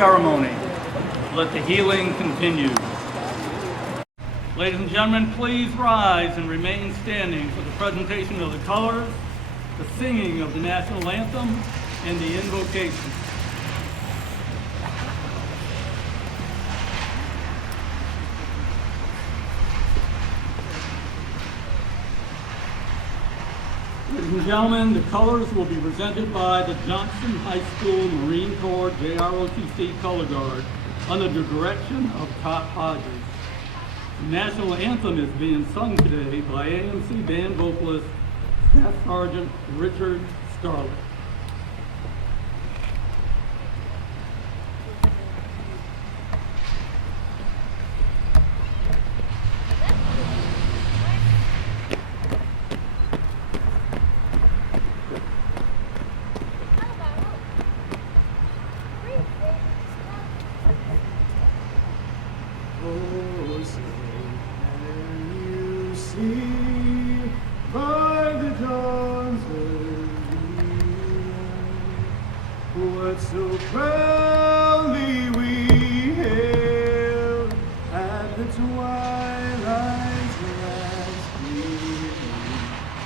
ceremony. Let the healing continue. Ladies and gentlemen, please rise and remain standing for the presentation of the colors, the singing of the national anthem, and the invocation. Ladies and gentlemen, the colors will be presented by the Johnson High School Marine Corps JROTC Color Guard under the direction of Top Hodges. The national anthem is being sung today by AMC band vocalist Staff Sergeant Richard Scarlett. So proudly we hailed at the twilight's last gleaming,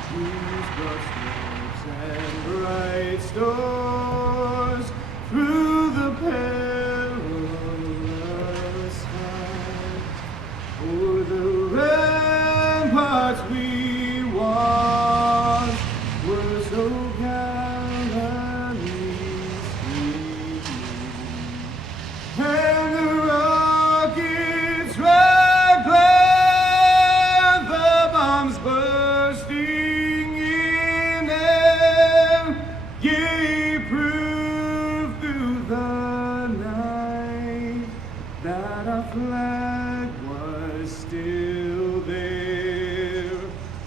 whose broad stripes and bright stars through the perilous fight. O'er the ramparts we watched were so and the rockets red glare, the bombs bursting in air, gave proof through the night that our flag was still there.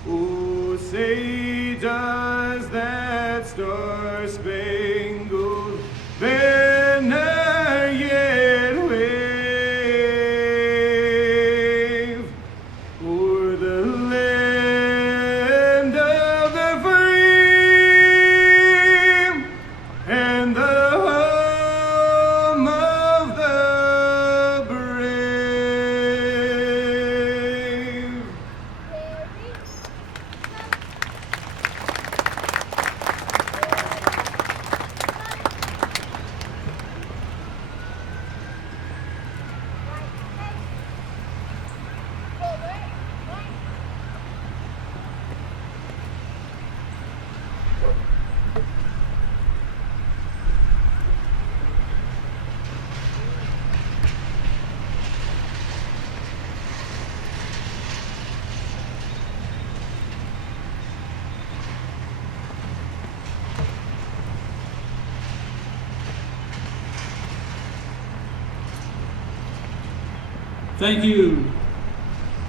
Oh, say does that star-spangled banner Thank you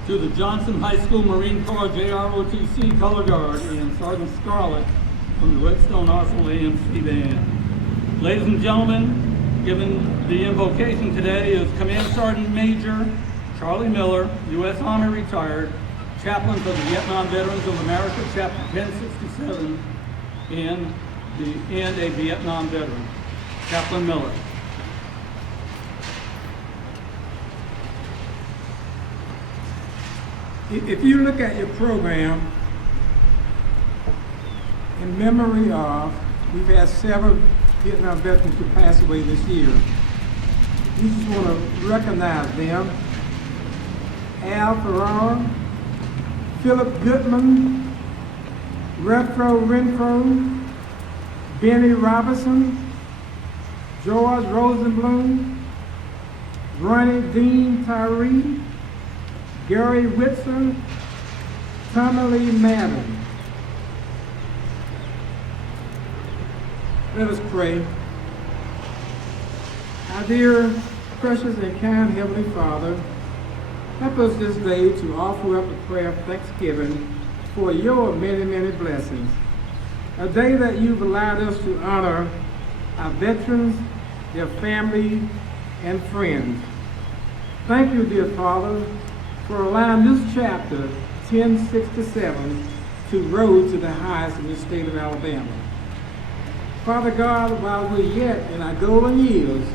to the Johnson High School Marine Corps JROTC Color Guard and Sergeant Scarlett from the Redstone Arsenal AMC Band. Ladies and gentlemen, given the invocation today is Command Sergeant Major Charlie Miller, U.S. Army retired, Chaplain for the Vietnam Veterans of America, Chapter 1067, and a Vietnam veteran, Chaplain Miller. If you look at your program, in memory of, we've had several Vietnam veterans who passed away this year. We just want to recognize them. Al Ferrara, Philip Goodman, Renfro, Benny Robinson, George Rosenblum, Ronnie Dean Tyree, Gary Whitson, Tommy Lee Madden. Let us pray. Our dear, precious, and kind Heavenly Father, help us this day to offer up a prayer of thanksgiving for your many, many blessings. A day that you've allowed us to honor our veterans, their families, and friends. Thank you, dear Father, for allowing this chapter 1067 to road to the highest in the state of Alabama. Father God, while we're yet in our golden years,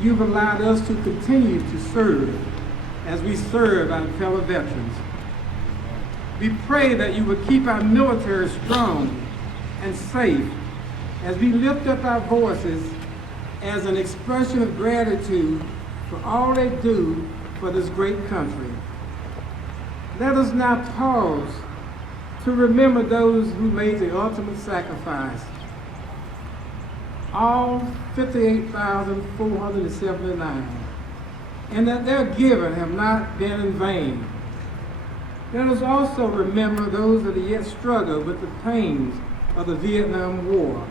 you've allowed us to continue to serve as we serve our fellow veterans. We pray that you would keep our military strong and safe as we lift up our voices as an expression of gratitude for all they do for this great country. Let us now pause to remember those who made the ultimate sacrifice. All 58,479, and that their giving have not been in vain. Let us also remember those that yet struggle with the pains of the Vietnam War.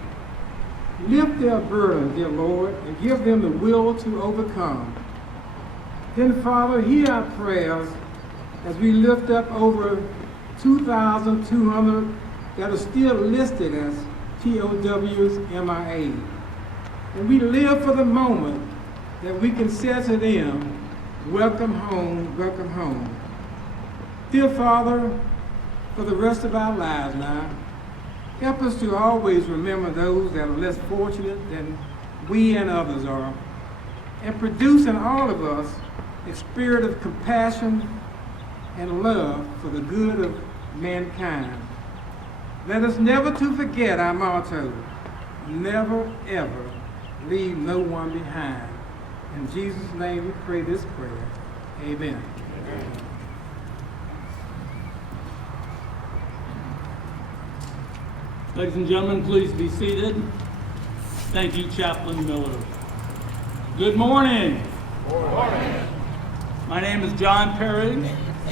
Lift their burden, dear Lord, and give them the will to overcome. Then, Father, hear our prayers as we lift up over 2,200 that are still listed as TOWs MIA. And we live for the moment that we can say to them, welcome home, welcome home. Dear Father, for the rest of our lives now, help us to always remember those that are less fortunate than we and others are, and produce in all of us a spirit of compassion and love for the good of mankind. Let us never to forget our motto, never ever leave no one behind. In Jesus' name we pray this prayer. Amen. Amen. Ladies and gentlemen, please be seated. Thank you, Chaplain Miller. Good morning. Good morning. My name is John Perry,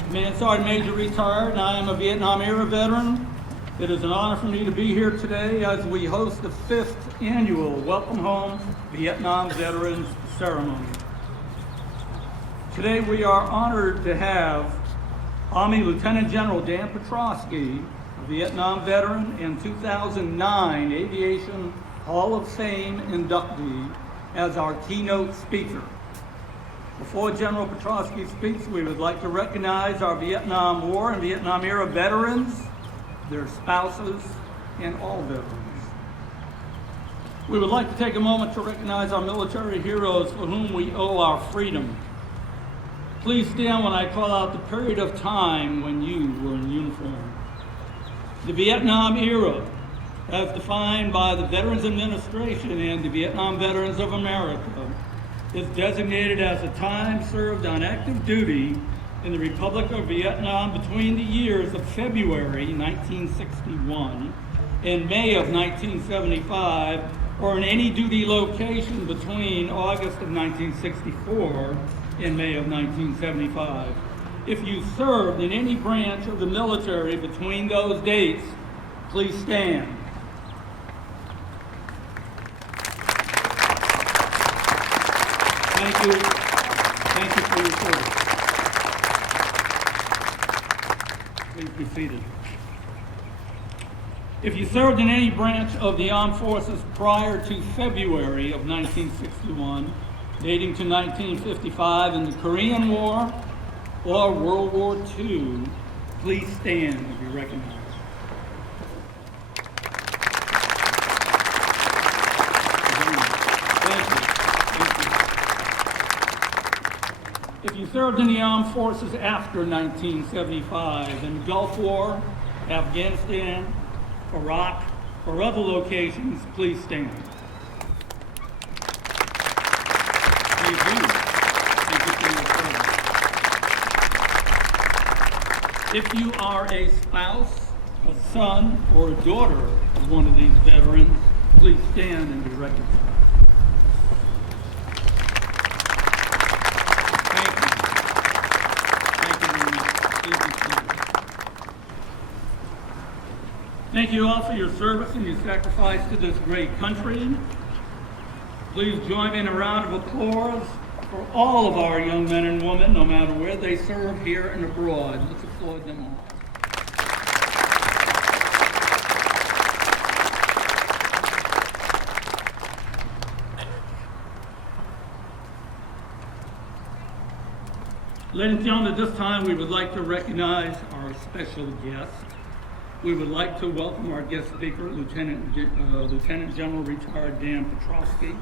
Command Sergeant Major retired, and I am a Vietnam-era veteran. It is an honor for me to be here today as we host the 5th annual Welcome Home Vietnam Veterans Ceremony. Today we are honored to have Army Lieutenant General Dan Petrosky, a Vietnam veteran and 2009 Aviation Hall of Fame inductee, as our keynote speaker. Before General Petrosky speaks, we would like to recognize our Vietnam War and Vietnam-era veterans, their spouses, and all veterans. We would like to take a moment to recognize our military heroes for whom we owe our freedom. Please stand when I call out the period of time when you were in uniform. The Vietnam era, as defined by the Veterans Administration and the Vietnam Veterans of America, is designated as a time served on active duty in the Republic of Vietnam between the years of February 1961 and May of 1975, or in any duty location between August of 1964 and May of 1975. If you served in any branch of the military between those dates, please stand. Thank you. Thank you for your service. Please be seated. If you served in any branch of the armed forces prior to February of 1961, dating to 1955 in the Korean War or World War II, please stand and be recognized. If you served in the armed forces after 1975 in the Gulf War, Afghanistan, Iraq, or other locations, please stand. Thank you. Thank you for your service. If you are a spouse, a son, or a daughter of one of these veterans, please stand and be recognized. Thank you all for your service and your sacrifice to this great country. Please join me in a round of applause for all of our young men and women, no matter where they serve, here and abroad. Let's applaud them all. Ladies and gentlemen, at this time we would like to recognize our special guest. We would like to welcome our guest speaker, Lieutenant General retired Dan Petrosky.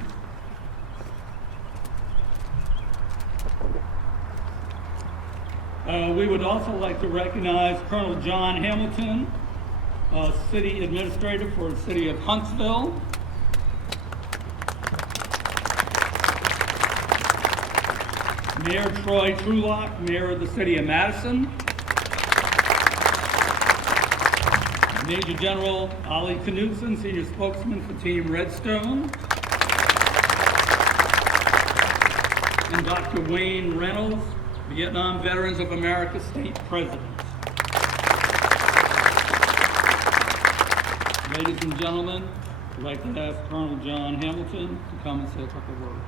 We would also like to recognize Colonel John Hamilton, City Administrator for the City of Huntsville. Mayor Troy Trulock, Mayor of the City of Madison. Major General Ollie Knudsen, Senior Spokesman for Team Redstone. And Dr. Wayne Reynolds, Vietnam Veterans of America State President. Ladies and gentlemen, I'd like to ask Colonel John Hamilton to come and say a couple words.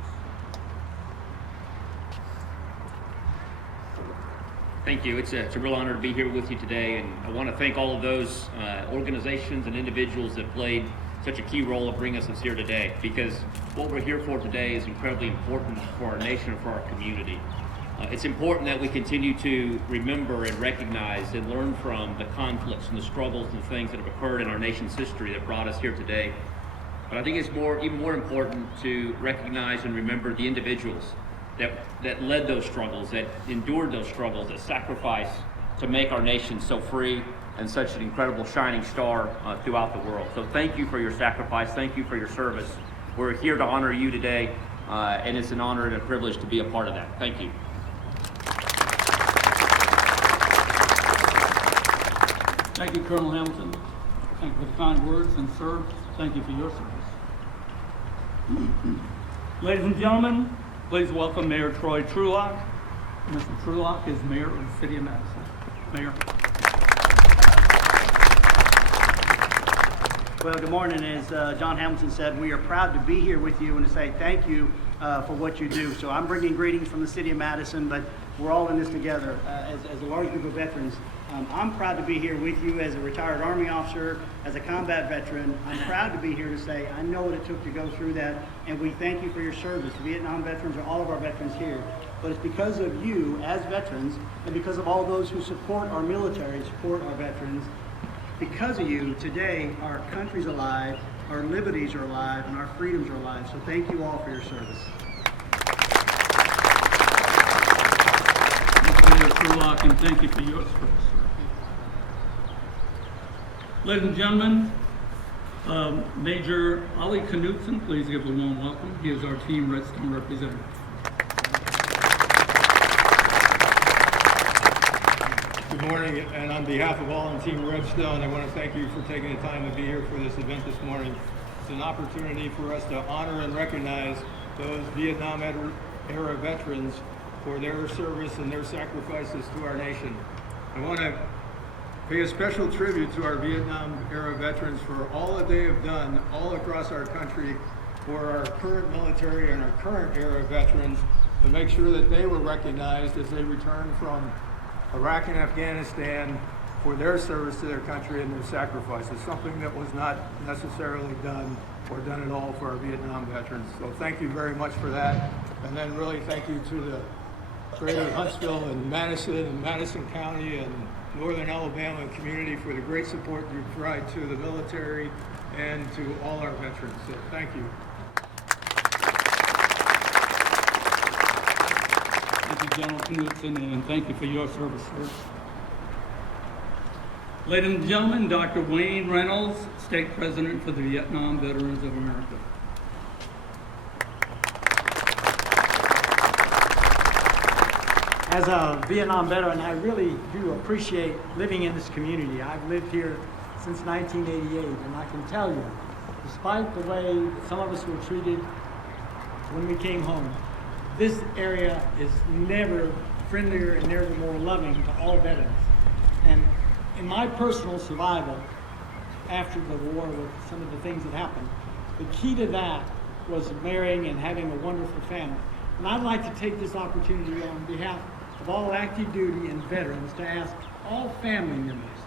Thank you. It's a real honor to be here with you today, and I want to thank all of those organizations and individuals that played such a key role of bringing us here today, because what we're here for today is incredibly important for our nation and for our community. It's important that we continue to remember and recognize and learn from the conflicts and the struggles and the things that have occurred in our nation's history that brought us here today. But I think it's even more important to recognize and remember the individuals that led those struggles, that endured those struggles, that sacrificed to make our nation so free and such an incredible shining star throughout the world. So thank you for your sacrifice. Thank you for your service. We're here to honor you today, and it's an honor and a privilege to be a part of that. Thank you. Thank you, Colonel Hamilton. Thank you for the kind words, and sir, thank you for your service. Ladies and gentlemen, please welcome Mayor Troy Trulock. Mr. Trulock is Mayor of the City of Madison. Mayor. Well, good morning. As John Hamilton said, we are proud to be here with you and to say thank you for what you do. So I'm bringing greetings from the City of Madison, but we're all in this together as a large group of veterans. I'm proud to be here with you as a retired Army officer, as a combat veteran. I'm proud to be here to say I know what it took to go through that, and we thank you for your service. The Vietnam veterans are all of our veterans here, but it's because of you as veterans and because of all those who support our military, support our veterans. Because of you, today our country's alive, our liberties are alive, and our freedoms are alive. So thank you all for your service. Thank you, Mayor Trulock, and thank you for your service, sir. Ladies and gentlemen, Major Ollie Knudsen, please give a warm welcome. He is our Team Redstone representative. Good morning, and on behalf of all on Team Redstone, I want to thank you for taking the time to be here for this event this morning. It's an opportunity for us to honor and recognize those Vietnam-era veterans for their service and their sacrifices to our nation. I want to pay a special tribute to our Vietnam-era veterans for all that they have done all across our country for our current military and our current era veterans to make sure that they were recognized as they returned from Iraq and Afghanistan for their service to their country and their sacrifices, something that was not necessarily done or done at all for our Vietnam veterans. So thank you very much for that. And then really thank you to the greater Huntsville and Madison County and Northern Alabama community for the great support you provide to the military and to all our veterans. So thank you. Thank you, General Knudsen, and thank you for your service, sir. Ladies and gentlemen, Dr. Wayne Reynolds, State President for the Vietnam Veterans of America. As a Vietnam veteran, I really do appreciate living in this community. I've lived here since 1988, and I can tell you, despite the way that some of us were treated when we came home, this area is never friendlier and never more loving to all veterans. And in my personal survival after the war with some of the things that happened, the key to that was marrying and having a wonderful family. And I'd like to take this opportunity on behalf of all active duty and veterans to ask all family members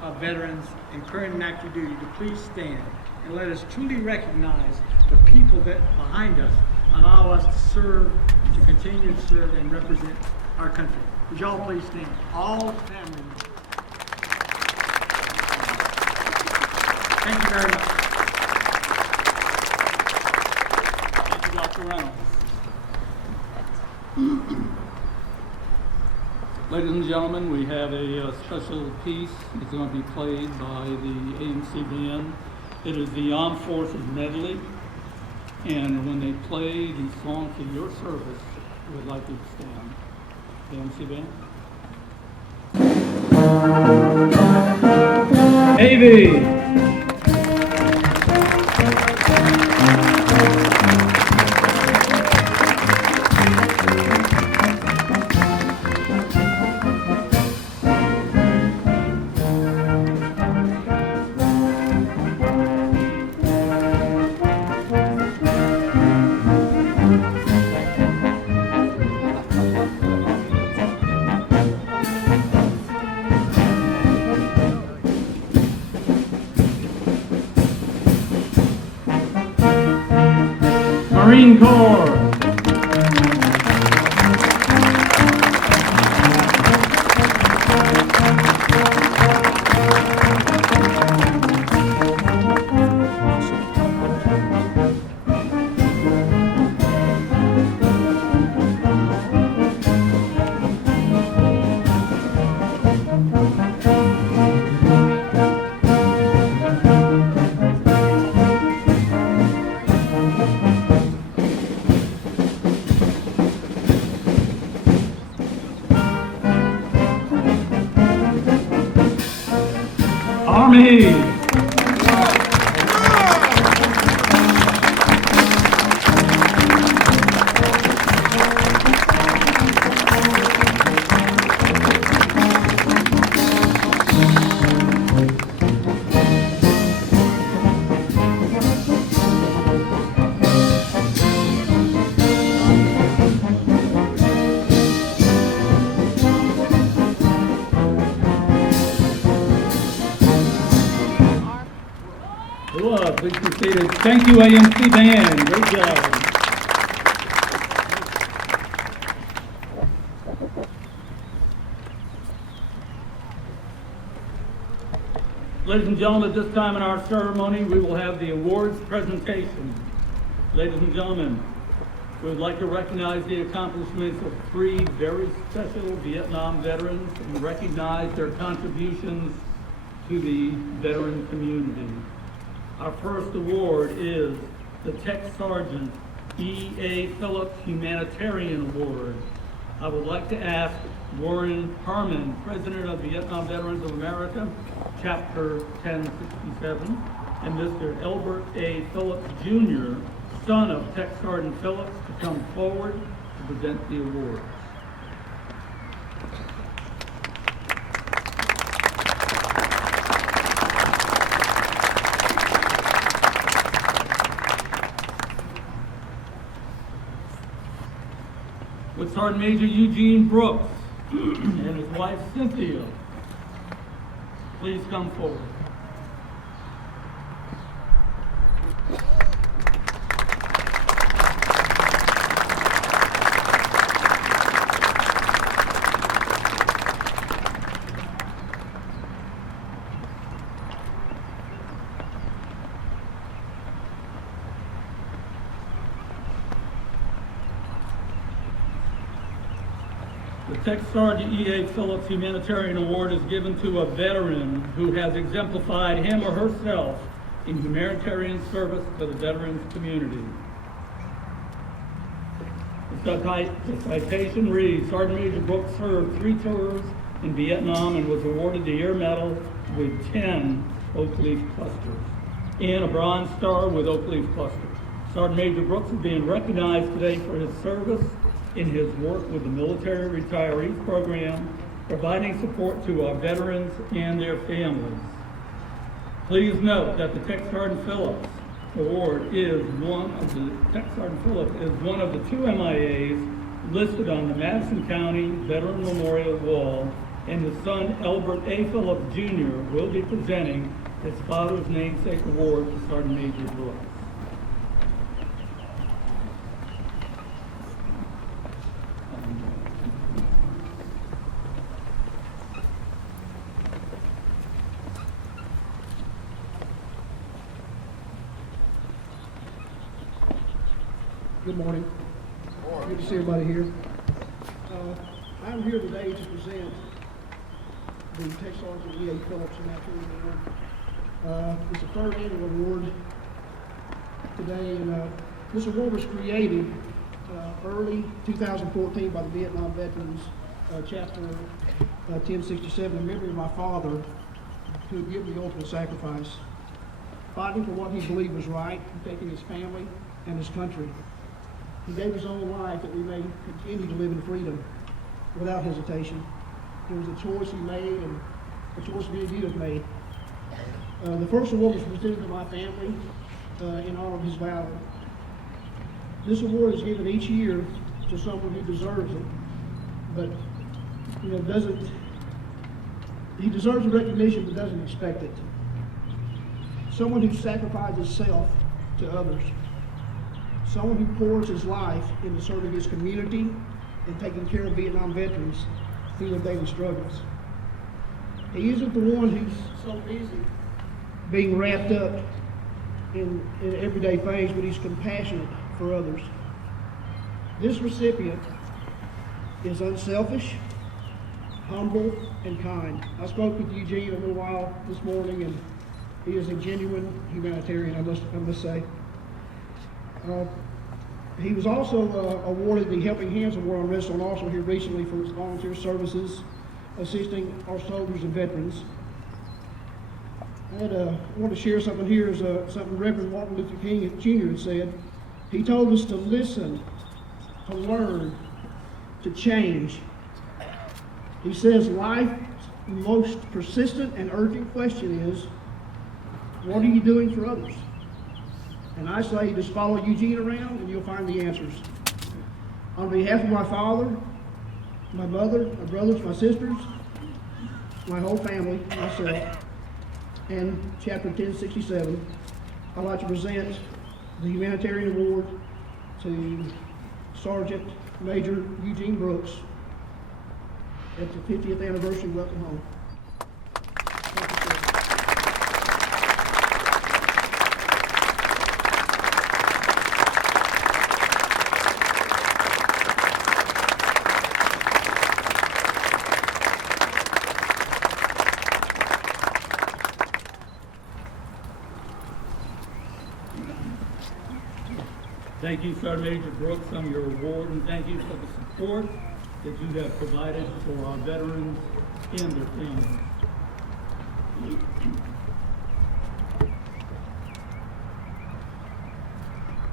of veterans and current and active duty to please stand and let us truly recognize the people that behind us allow us to serve, to continue to serve and represent our country. Would y'all please stand? All family members. Thank you very much. Thank you, Dr. Reynolds. Ladies and gentlemen, we have a special piece. It's going to be played by the AMC band. It is the Armed Forces Medley. And when they play the song for your service, we would like you to stand. AMC band. Navy. Marine Corps. Army. Please be seated. Thank you, AMC band. Great job. Ladies and gentlemen, at this time in our ceremony, we will have the awards presentation. Ladies and gentlemen, we would like to recognize the accomplishments of 3 very special Vietnam veterans and recognize their contributions to the veteran community. Our first award is the Tech Sergeant E.A. Phillips Humanitarian Award. I would like to ask Warren Harmon, President of Vietnam Veterans of America, Chapter 1067, and Mr. Albert A. Phillips, Jr., son of Tech Sergeant Phillips, to come forward to present the award. With Sergeant Major Eugene Brooks and his wife Cynthia, please come forward. The Tech Sergeant E.A. Phillips Humanitarian Award is given to a veteran who has exemplified him or herself in humanitarian service to the veterans community. The citation reads, Sergeant Major Brooks served 3 tours in Vietnam and was awarded the Air Medal with 10 oak leaf clusters and a Bronze Star with oak leaf clusters. Sergeant Major Brooks is being recognized today for his service in his work with the Military Retirees Program, providing support to our veterans and their families. Please note that the Tech Sergeant Phillips Award is one of the 2 MIAs listed on the Madison County Veteran Memorial Wall, and his son Albert A. Phillips Jr. will be presenting his father's namesake award to Sergeant Major Brooks. Good morning. Good to see everybody here. I'm here today to present the Tech Sergeant E.A. Phillips Natural Award. It's the third annual award today, and this award was created early 2014 by the Vietnam Veterans Chapter 1067 in memory of my father, who had given the ultimate sacrifice, fighting for what he believed was right, protecting his family and his country. He gave his own life that we may continue to live in freedom without hesitation. It was a choice he made and a choice many of you have made. The first award was presented to my family in honor of his valor. This award is given each year to someone who deserves it, but he deserves the recognition but doesn't expect it. Someone who sacrifices self to others. Someone who pours his life into serving his community and taking care of Vietnam veterans through their daily struggles. He isn't the one who's so busy being wrapped up in everyday things, but he's compassionate for others. This recipient is unselfish, humble, and kind. I spoke with Eugene a little while this morning, and he is a genuine humanitarian, I must say. He was also awarded the Helping Hands Award on Redstone also here recently for his volunteer services, assisting our soldiers and veterans. I want to share something here, is something Reverend Martin Luther King Jr. had said. He told us to listen, to learn, to change. He says life's most persistent and urgent question is, what are you doing for others? And I say, just follow Eugene around and you'll find the answers. On behalf of my father, my mother, my brothers, my sisters, my whole family, myself, and Chapter 1067, I'd like to present the Humanitarian Award to Sergeant Major Eugene Brooks at the 50th anniversary Welcome Home. Thank you, Sergeant Major Brooks, on your award, and thank you for the support that you have provided for our veterans and their families.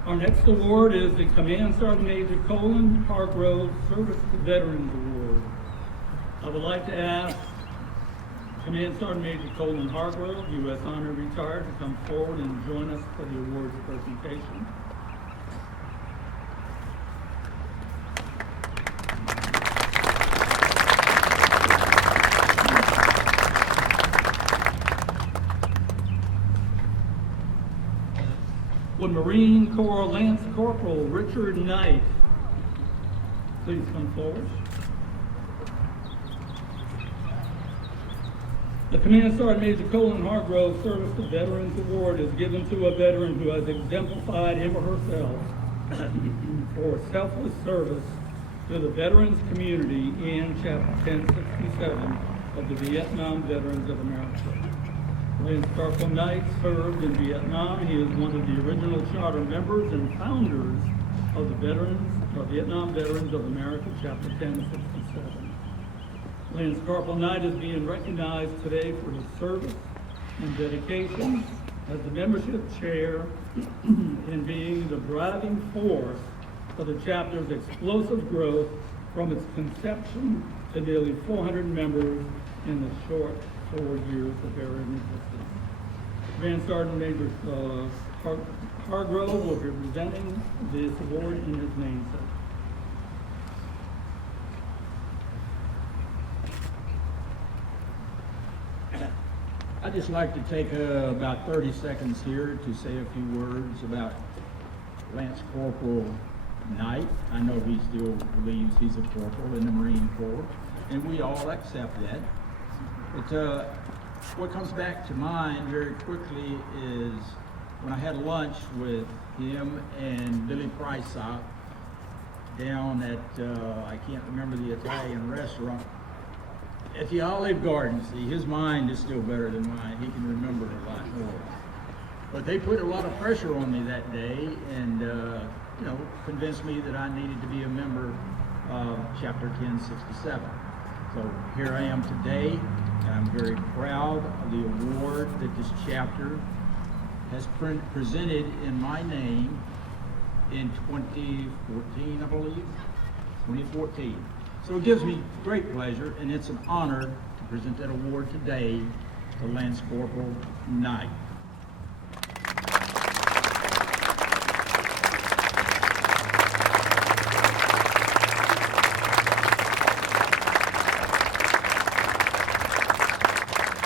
Our next award is the Command Sergeant Major Colin Hargrove Service to Veterans Award. I would like to ask Command Sergeant Major Colin Hargrove, U.S. Army retired, to come forward and join us for the awards presentation. Would Marine Corps Lance Corporal Richard Knight please come forward? The Command Sergeant Major Colin Hargrove Service to Veterans Award is given to a veteran who has exemplified him or herself for selfless service to the veterans community in Chapter 1067 of the Vietnam Veterans of America. Lance Corporal Knight served in Vietnam. He is one of the original charter members and founders of the Vietnam Veterans of America, Chapter 1067. Lance Corporal Knight is being recognized today for his service and dedication as the membership chair in being the driving force for the chapter's explosive growth from its conception to nearly 400 members in the short 4 years of their existence. Command Sergeant Major Hargrove will be presenting this award in his namesake. I'd just like to take about 30 seconds here to say a few words about Lance Corporal Knight. I know he still believes he's a corporal in the Marine Corps, and we all accept that. But what comes back to mind very quickly is when I had lunch with him and Billy Priceout down at, I can't remember the Italian restaurant, at the Olive Garden. See, his mind is still better than mine. He can remember a lot more. But they put a lot of pressure on me that day and, convinced me that I needed to be a member of Chapter 1067. So here I am today, and I'm very proud of the award that this chapter has presented in my name in 2014, I believe, 2014. So it gives me great pleasure, and it's an honor to present that award today to Lance Corporal Knight.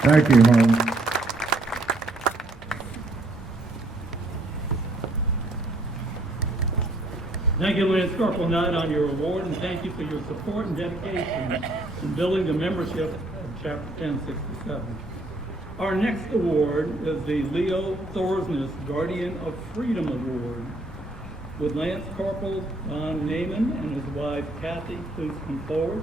Thank you, Holmes. Thank you, Lance Corporal Knight, on your award, and thank you for your support and dedication in building the membership of Chapter 1067. Our next award is the Leo Thorsness Guardian of Freedom Award. Would Lance Corporal Don Naaman and his wife Kathy please come forward?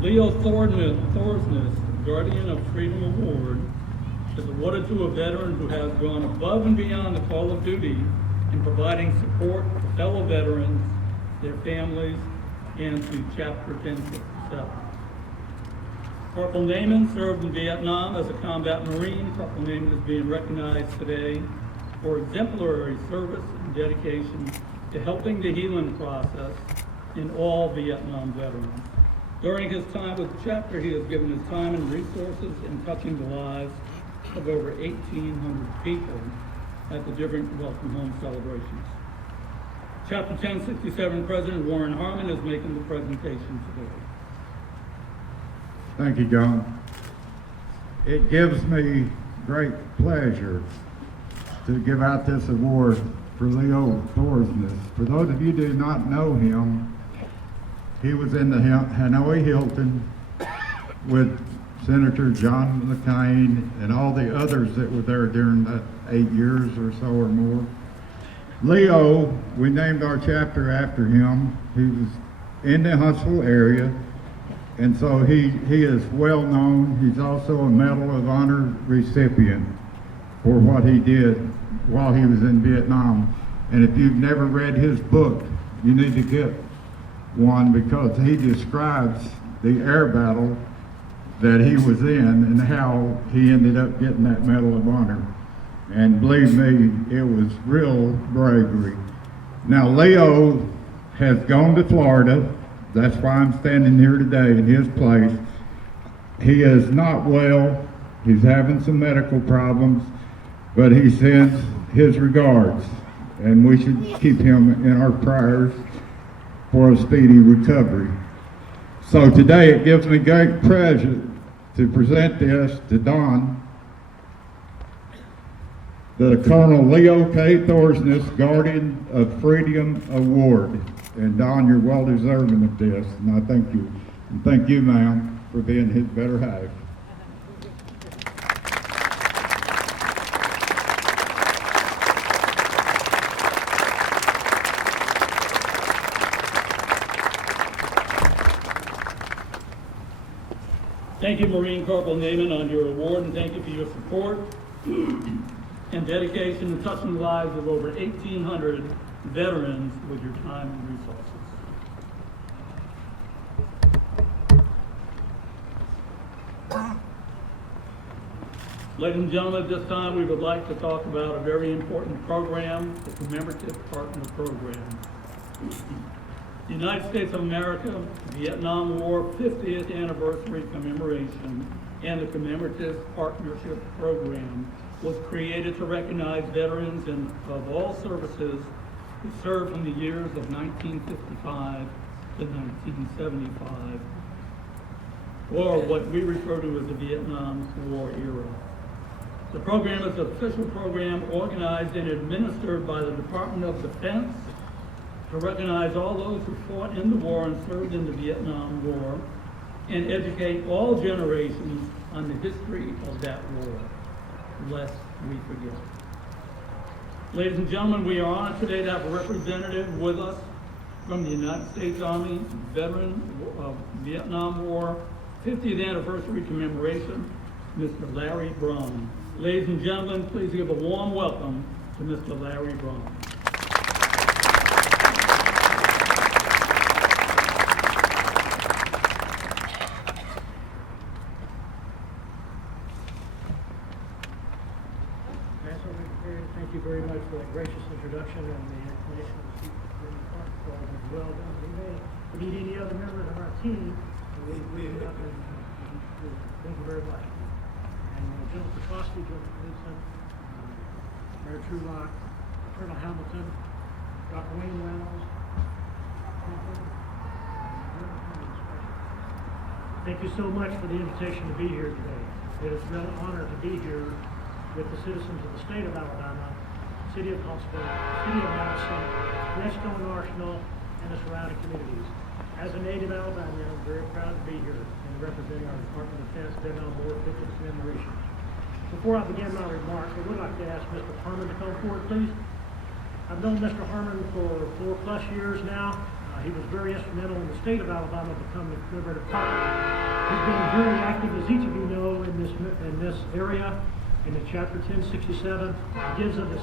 Leo Thorsness Guardian of Freedom Award is awarded to a veteran who has gone above and beyond the call of duty in providing support to fellow veterans, their families, and to Chapter 1067. Corporal Naaman served in Vietnam as a combat Marine. Corporal Naaman is being recognized today for exemplary service and dedication to helping the healing process in all Vietnam veterans. During his time with the chapter, he has given his time and resources in touching the lives of over 1,800 people at the different Welcome Home celebrations. Chapter 1067 President Warren Harmon is making the presentation today. Thank you, John. It gives me great pleasure to give out this award for Leo Thorsness. For those of you who do not know him, he was in the Hanoi Hilton with Senator John McCain and all the others that were there during that 8 years or so or more. Leo, we named our chapter after him. He was in the Huntsville area, and so he is well known. He's also a Medal of Honor recipient for what he did while he was in Vietnam. And if you've never read his book, you need to get one, because he describes the air battle that he was in and how he ended up getting that Medal of Honor. And believe me, it was real bravery. Now, Leo has gone to Florida. That's why I'm standing here today in his place. He is not well. He's having some medical problems, but he sends his regards, and we should keep him in our prayers for a speedy recovery. So today it gives me great pleasure to present this to Don, the Colonel Leo K. Thorsness Guardian of Freedom Award. And Don, you're well deserving of this, and I thank you. And thank you, ma'am, for being his better half. Thank you, Marine Corporal Naaman, on your award, and thank you for your support and dedication in touching the lives of over 1,800 veterans with your time and resources. Ladies and gentlemen, at this time we would like to talk about a very important program, the Commemorative Partner Program. The United States of America Vietnam War 50th Anniversary Commemoration and the Commemorative Partnership Program was created to recognize veterans of all services who served from the years of 1955 to 1975, or what we refer to as the Vietnam War era. The program is an official program organized and administered by the Department of Defense to recognize all those who fought in the war and served in the Vietnam War, and educate all generations on the history of that war, lest we forget. Ladies and gentlemen, we are honored today to have a representative with us from the United States Army, veteran of Vietnam War, 50th anniversary commemoration, Mr. Larry Braun. Ladies and gentlemen, please give a warm welcome to Mr. Larry Braun. Thank you very much for that gracious introduction and the explanation of the chief was well done. We need any other members of our team. Thank you very much. And General Petrosky, General Gleason, Mayor Trulock, Colonel Hamilton, Dr. Wayne Reynolds. Thank you so much for the invitation to be here today. It is an honor to be here with the citizens of the state of Alabama, city of Huntsville, city of Madison, Redstone Arsenal, and the surrounding communities. As a native Alabamian, I'm very proud to be here and representing our Department of Defense Vietnam War 50th commemoration. Before I begin my remarks, I would like to ask Mr. Harmon to come forward, please. I've known Mr. Harmon for 4+ years now. He was very instrumental in the state of Alabama becoming a commemorative partner. He's been very active, as each of you know, in this area. In the Chapter 1067, he gives of his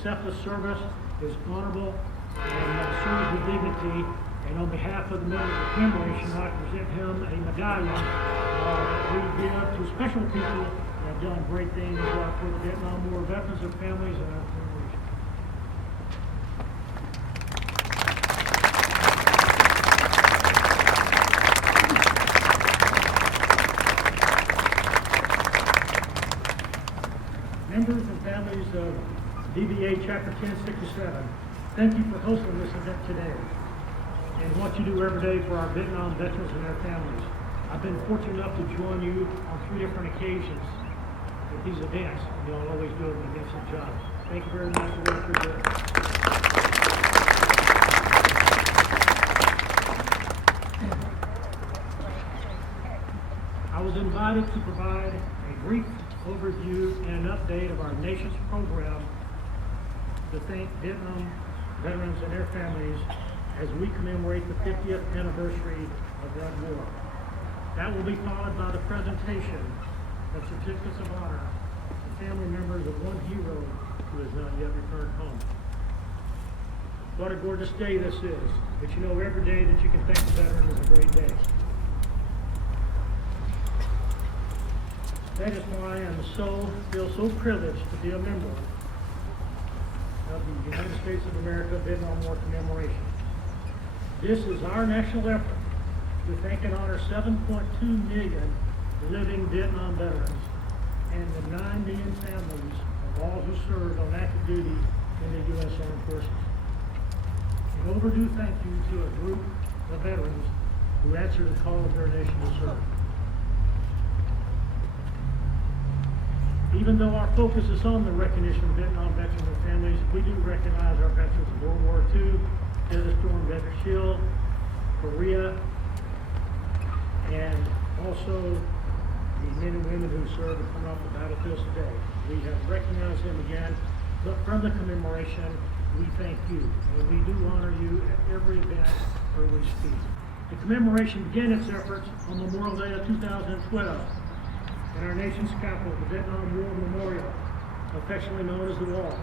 selfless service, is honorable, and serves with dignity. And on behalf of the members of the commemoration, I present him a medallion that we give to special people that have done great things for the Vietnam War veterans and families and our commemoration. Members and families of DVA Chapter 1067, thank you for hosting this event today and what you do every day for our Vietnam veterans and their families. I've been fortunate enough to join you on 3 different occasions at these events, and y'all always do an magnificent job. Thank you very much for what you're doing. I was invited to provide a brief overview and an update of our nation's program to thank Vietnam veterans and their families as we commemorate the 50th anniversary of that war. That will be followed by the presentation of certificates of honor to family members of one hero who has not yet returned home. What a gorgeous day this is, but you know every day that you can thank a veteran is a great day. That is why I feel so privileged to be a member of the United States of America Vietnam War Commemoration. This is our national effort to thank and honor 7.2 million living Vietnam veterans and the 9 million families of all who served on active duty in the U.S. Armed Forces. An overdue thank you to a group of veterans who answered the call of their nation to serve. Even though our focus is on the recognition of Vietnam veterans and families, we do recognize our veterans of World War II, Desert Storm Veteran Shield, Korea, and also the men and women who served and come off the battlefields today. We have recognized them again, but from the commemoration, we thank you, and we do honor you at every event where we speak. The commemoration began its efforts on Memorial Day of 2012 in our nation's capital, the Vietnam War Memorial, affectionately known as the Wall.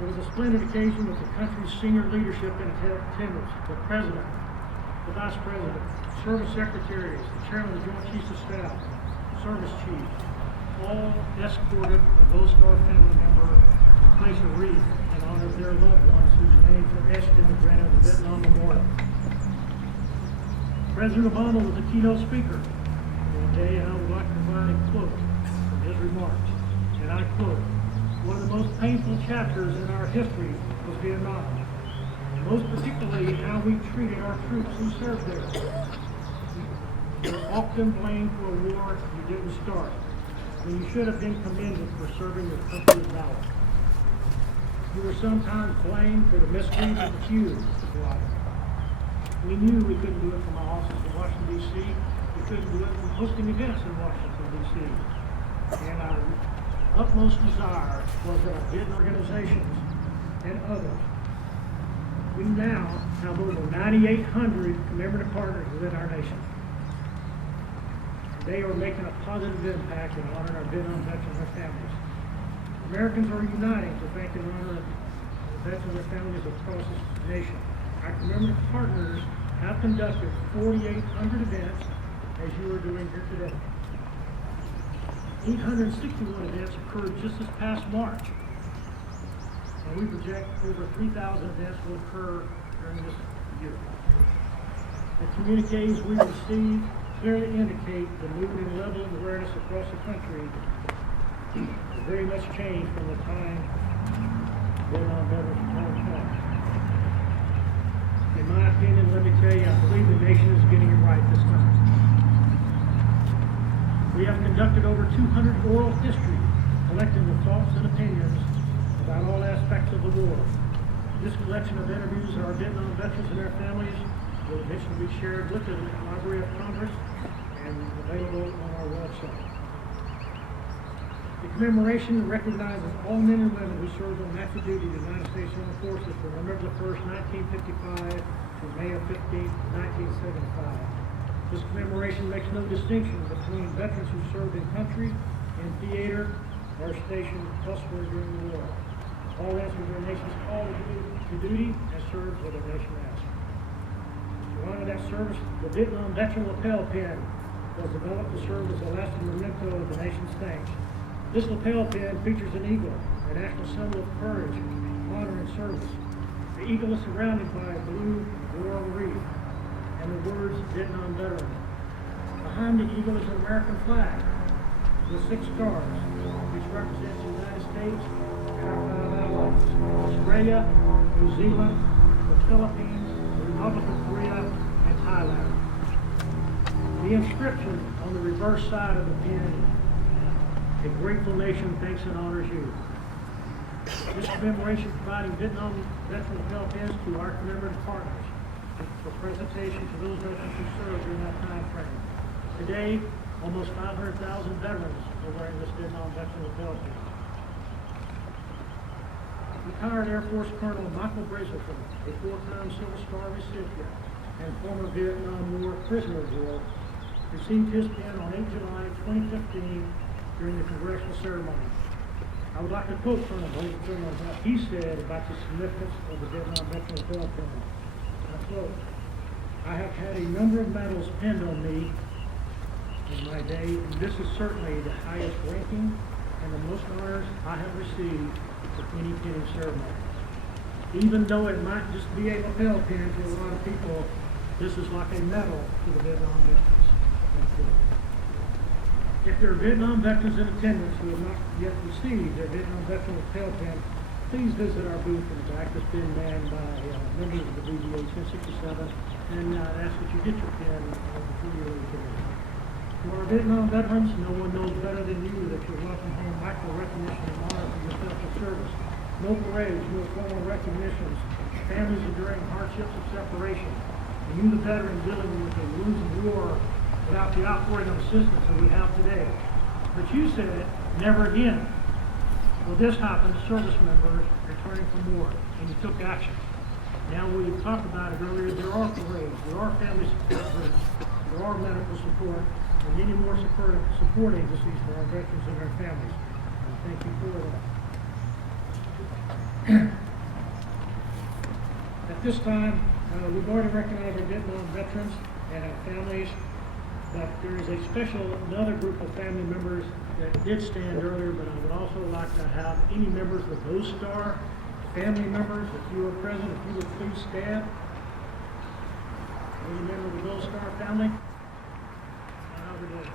It was a splendid occasion with the country's senior leadership in attendance, the President, the Vice President, Service Secretaries, the Chairman of the Joint Chiefs of Staff, Service Chiefs, all escorted a Gold Star family member to place a wreath in honor of their loved ones whose names are etched in the granite of the Vietnam Memorial. President Obama was the keynote speaker today, and I would like to provide a quote from his remarks. And I quote, "One of the most painful chapters in our history was Vietnam, and most particularly how we treated our troops who served there. You were often blamed for a war you didn't start, when you should have been commended for serving your country's valor. You were sometimes blamed for the misdeeds of the few. We knew we couldn't do it from our offices in Washington, D.C. We couldn't do it from hosting events in Washington, D.C. And our utmost desire was that our bid organizations and others, we now have over 9,800 commemorative partners within our nation. They are making a positive impact in honoring our Vietnam veterans and their families. Americans are uniting to thank and honor the veterans and their families across this nation. Our commemorative partners have conducted 4,800 events, as you are doing here today. 861 events occurred just this past March. And we project over 3,000 events will occur during this year. The communiques we received clearly indicate the mood and level of awareness across the country has very much changed from the time Vietnam veterans returned home. In my opinion, let me tell you, I believe the nation is getting it right this time. We have conducted over 200 oral history, collecting the thoughts and opinions about all aspects of the war. This collection of interviews of our Vietnam veterans and their families will eventually be shared with the Library of Congress and available on our website. The commemoration recognizes all men and women who served on active duty in the United States Armed Forces from November 1st, 1955 to May 15th, 1975. This commemoration makes no distinction between veterans who served in country, in theater, or stationed elsewhere during the war. All answered their nation's call to duty and served where their nation asked. To honor that service, the Vietnam Veteran Lapel Pin was developed to serve as a lasting memento of the nation's thanks. This lapel pin features an eagle, a national symbol of courage, honor, and service. The eagle is surrounded by a blue laurel wreath and the words Vietnam Veteran. Behind the eagle is an American flag with 6 stars, which represents the United States and our 5 allies: Australia, New Zealand, the Philippines, the Republic of Korea, and Thailand. The inscription on the reverse side of the pin: "A grateful nation thanks and honors you." This commemoration providing Vietnam veteran lapel pins to our commemorative partners for presentation to those veterans who served during that time frame. Today, almost 500,000 veterans are wearing this Vietnam veteran lapel pin. Retired Air Force Colonel Michael Brazelton, a 4-time Silver Star recipient and former Vietnam War prisoner of war, received his pin on 8 July 2015 during the congressional ceremony. I would like to quote Colonel Brazelton on what he said about the significance of the Vietnam veteran lapel pin. I quote, "I have had a number of medals pinned on me in my day, and this is certainly the highest ranking and the most honors I have received for any pinning ceremony. Even though it might just be a lapel pin to a lot of people, this is like a medal to the Vietnam veterans." If there are Vietnam veterans in attendance who have not yet received their Vietnam veteran lapel pin, please visit our booth in the back that's been manned by members of the VBA 1067, and ask that you get your pin before you leave today. To our Vietnam veterans, no one knows better than you that you're welcome home back for recognition and honor for your special service. No parades, no formal recognitions. Families enduring hardships of separation. And you, the veteran, dealing with the wounds of war without the outpouring of assistance that we have today. But you said, never again. Well, this happened to service members returning from war, and you took action. Now, we talked about it earlier, there are parades, there are family support groups, there are medical support, and many more support agencies for our veterans and their families. And thank you for that. At this time, we've already recognized our Vietnam veterans and our families, but there is a special, another group of family members that did stand earlier, but I would also like to have any members of those Star family members, if you are present, if you would please stand. Any member of the Gold Star family? Over there.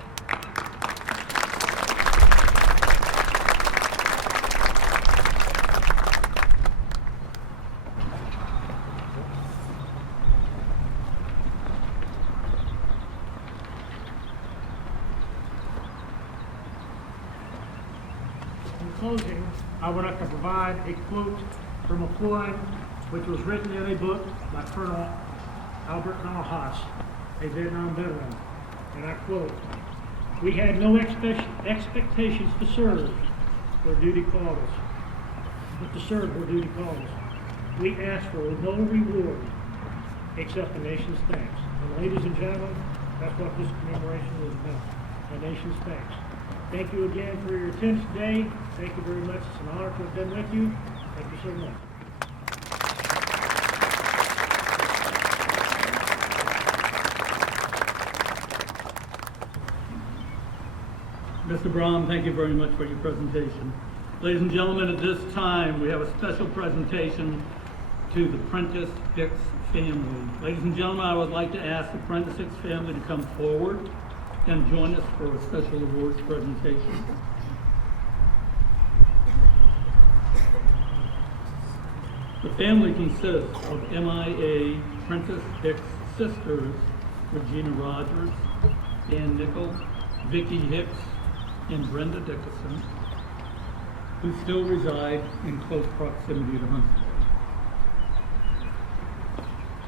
In closing, I would like to provide a quote from a poem which was written in a book by Colonel Albert Nahas, a Vietnam veteran, and I quote, "We had no expectations to serve where duty called us, but to serve where duty called us. We asked for no reward except the nation's thanks." And ladies and gentlemen, that's what this commemoration is about, the nation's thanks. Thank you again for your attention today. Thank you very much. It's an honor to have been with you. Thank you so much. Mr. Braun, thank you very much for your presentation. Ladies and gentlemen, at this time, we have a special presentation to the Prentice Hicks family. Ladies and gentlemen, I would like to ask the Prentice Hicks family to come forward and join us for a special awards presentation. The family consists of MIA Prentice Hicks sisters, Regina Rogers, Ann Nickel, Vicki Hicks, and Brenda Dickerson, who still reside in close proximity to Huntsville.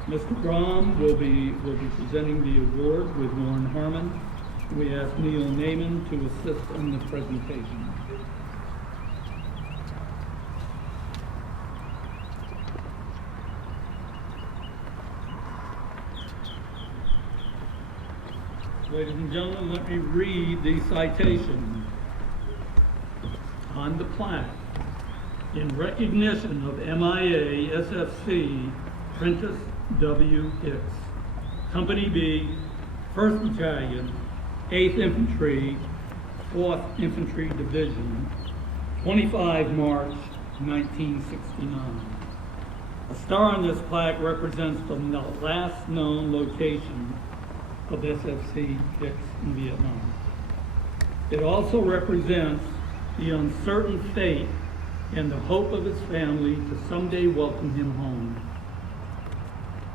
Mr. Braun will be presenting the award with Warren Harmon. We ask Neil Naiman to assist in the presentation. Ladies and gentlemen, let me read the citation. On the plaque, in recognition of MIA SFC Prentice W. Hicks, Company B, 1st Battalion, 8th Infantry, 4th Infantry Division, 25 March 1969. A star on this plaque represents the last known location of SFC Hicks in Vietnam. It also represents the uncertain fate and the hope of his family to someday welcome him home.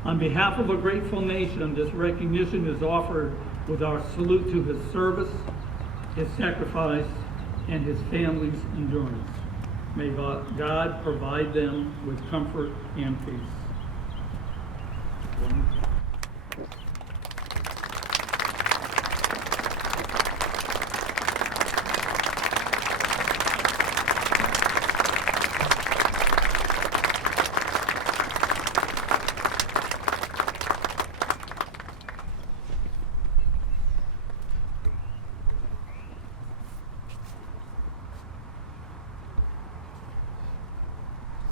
On behalf of a grateful nation, this recognition is offered with our salute to his service, his sacrifice, and his family's endurance. May God provide them with comfort and peace.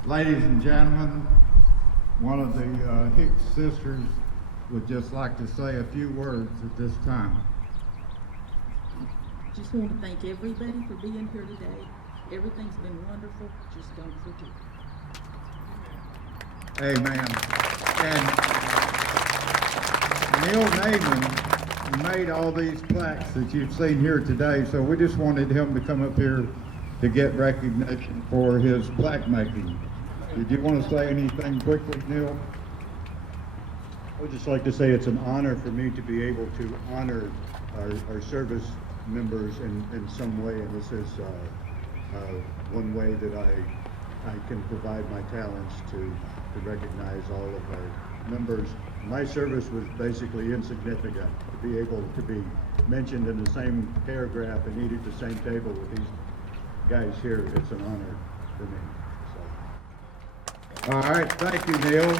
Ladies and gentlemen, one of the Hicks sisters would just like to say a few words at this time. Just want to thank everybody for being here today. Everything's been wonderful. Just don't forget. Amen. And Neil Naiman made all these plaques that you've seen here today, so we just wanted him to come up here to get recognition for his plaque making. Did you want to say anything quickly, Neil? I would just like to say it's an honor for me to be able to honor our service members in some way, and this is one way that I can provide my talents to recognize all of our members. My service was basically insignificant. To be able to be mentioned in the same paragraph and eat at the same table with these guys here, it's an honor for me. All right, thank you, Neil.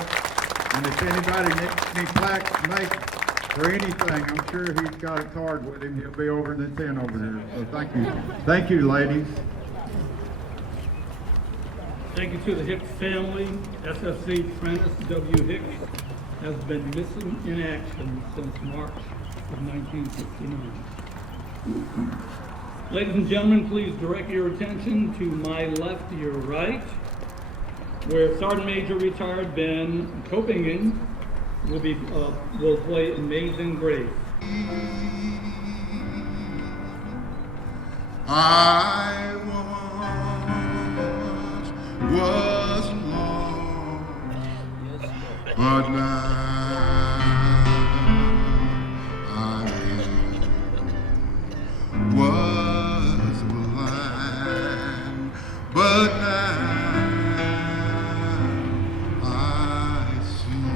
And if anybody needs any plaques to make or anything, I'm sure he's got a card with him. He'll be over in the tent over there. So thank you. Thank you, ladies. Thank you to the Hicks family. SFC Prentice W. Hicks has been missing in action since March of 1969. Ladies and gentlemen, please direct your attention to my left, your right, where Sergeant Major retired Ben Copingen will play Amazing Grace. I was lost, but now I was blind, but now I see.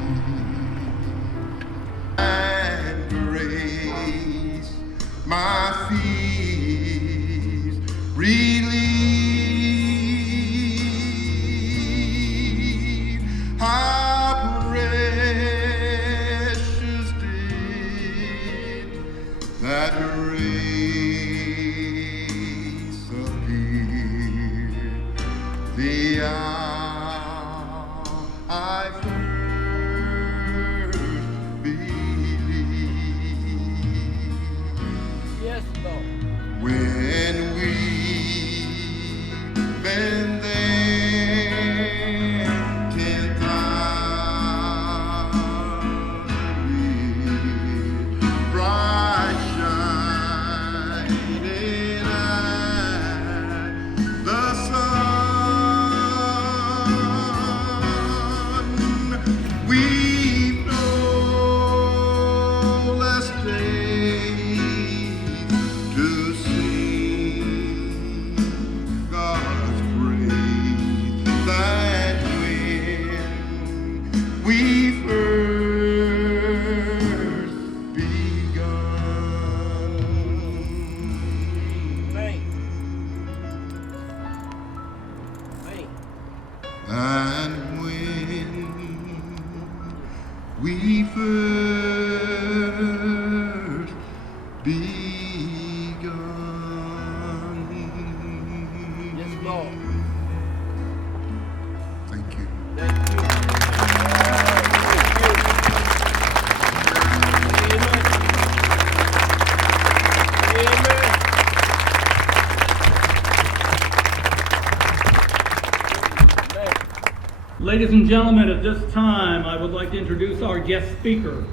Ladies and gentlemen, at this time, I would like to introduce our guest speaker,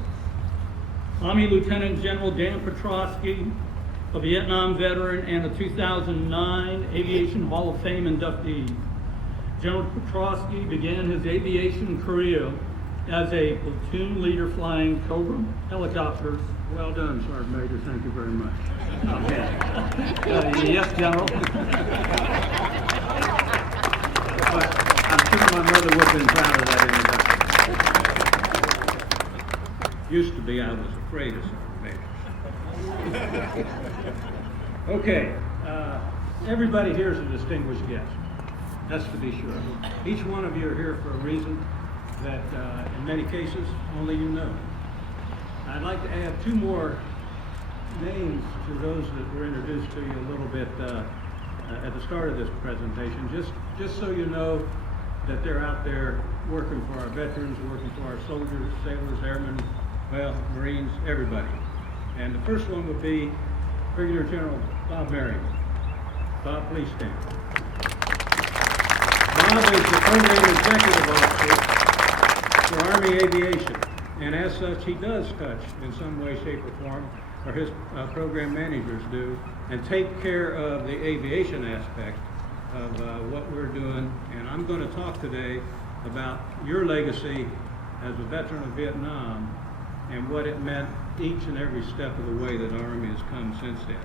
Army Lieutenant General Dan Petrosky, a Vietnam veteran and a 2009 Aviation Hall of Fame inductee. General Petrosky began his aviation career as a platoon leader flying Cobra helicopters. Well done, Sergeant Major. Thank you very much. Yes, General. But I'm sure my mother would have been proud of that introduction. Used to be, I was afraid of Sergeant Majors. Okay, everybody here is a distinguished guest. That's to be sure. Each one of you are here for a reason that in many cases only you know. I'd like to add two more names to those that were introduced to you a little bit at the start of this presentation, just so you know that they're out there working for our veterans, working for our soldiers, sailors, airmen, well, Marines, everybody. And the first one would be Brigadier General Bob Marion. Bob, please stand. Bob is the program executive officer for Army Aviation, and as such, he does touch in some way, shape, or form, or his program managers do, and take care of the aviation aspect of what we're doing. And I'm going to talk today about your legacy as a veteran of Vietnam and what it meant each and every step of the way that our Army has come since then.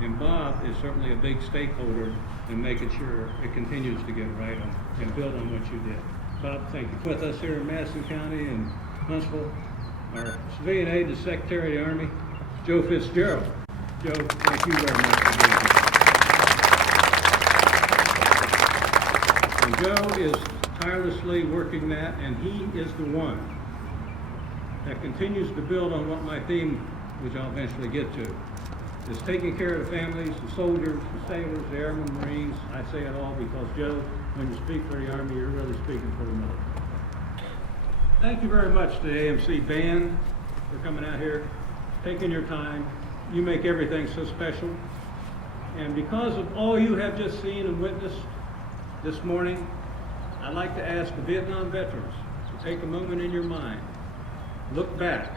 And Bob is certainly a big stakeholder in making sure it continues to get right on, and build on what you did. Bob, thank you. With us here in Madison County and Huntsville, our civilian aide to Secretary of the Army, Joe Fitzgerald. Joe, thank you very much for being here. And Joe is tirelessly working that, and he is the one that continues to build on what my theme, which I'll eventually get to, is taking care of the families, the soldiers, the sailors, the airmen, Marines. I say it all because, Joe, when you speak for the Army, you're really speaking for the military. Thank you very much to the AMC band for coming out here, taking your time. You make everything so special. And because of all you have just seen and witnessed this morning, I'd like to ask the Vietnam veterans to take a moment in your mind, look back,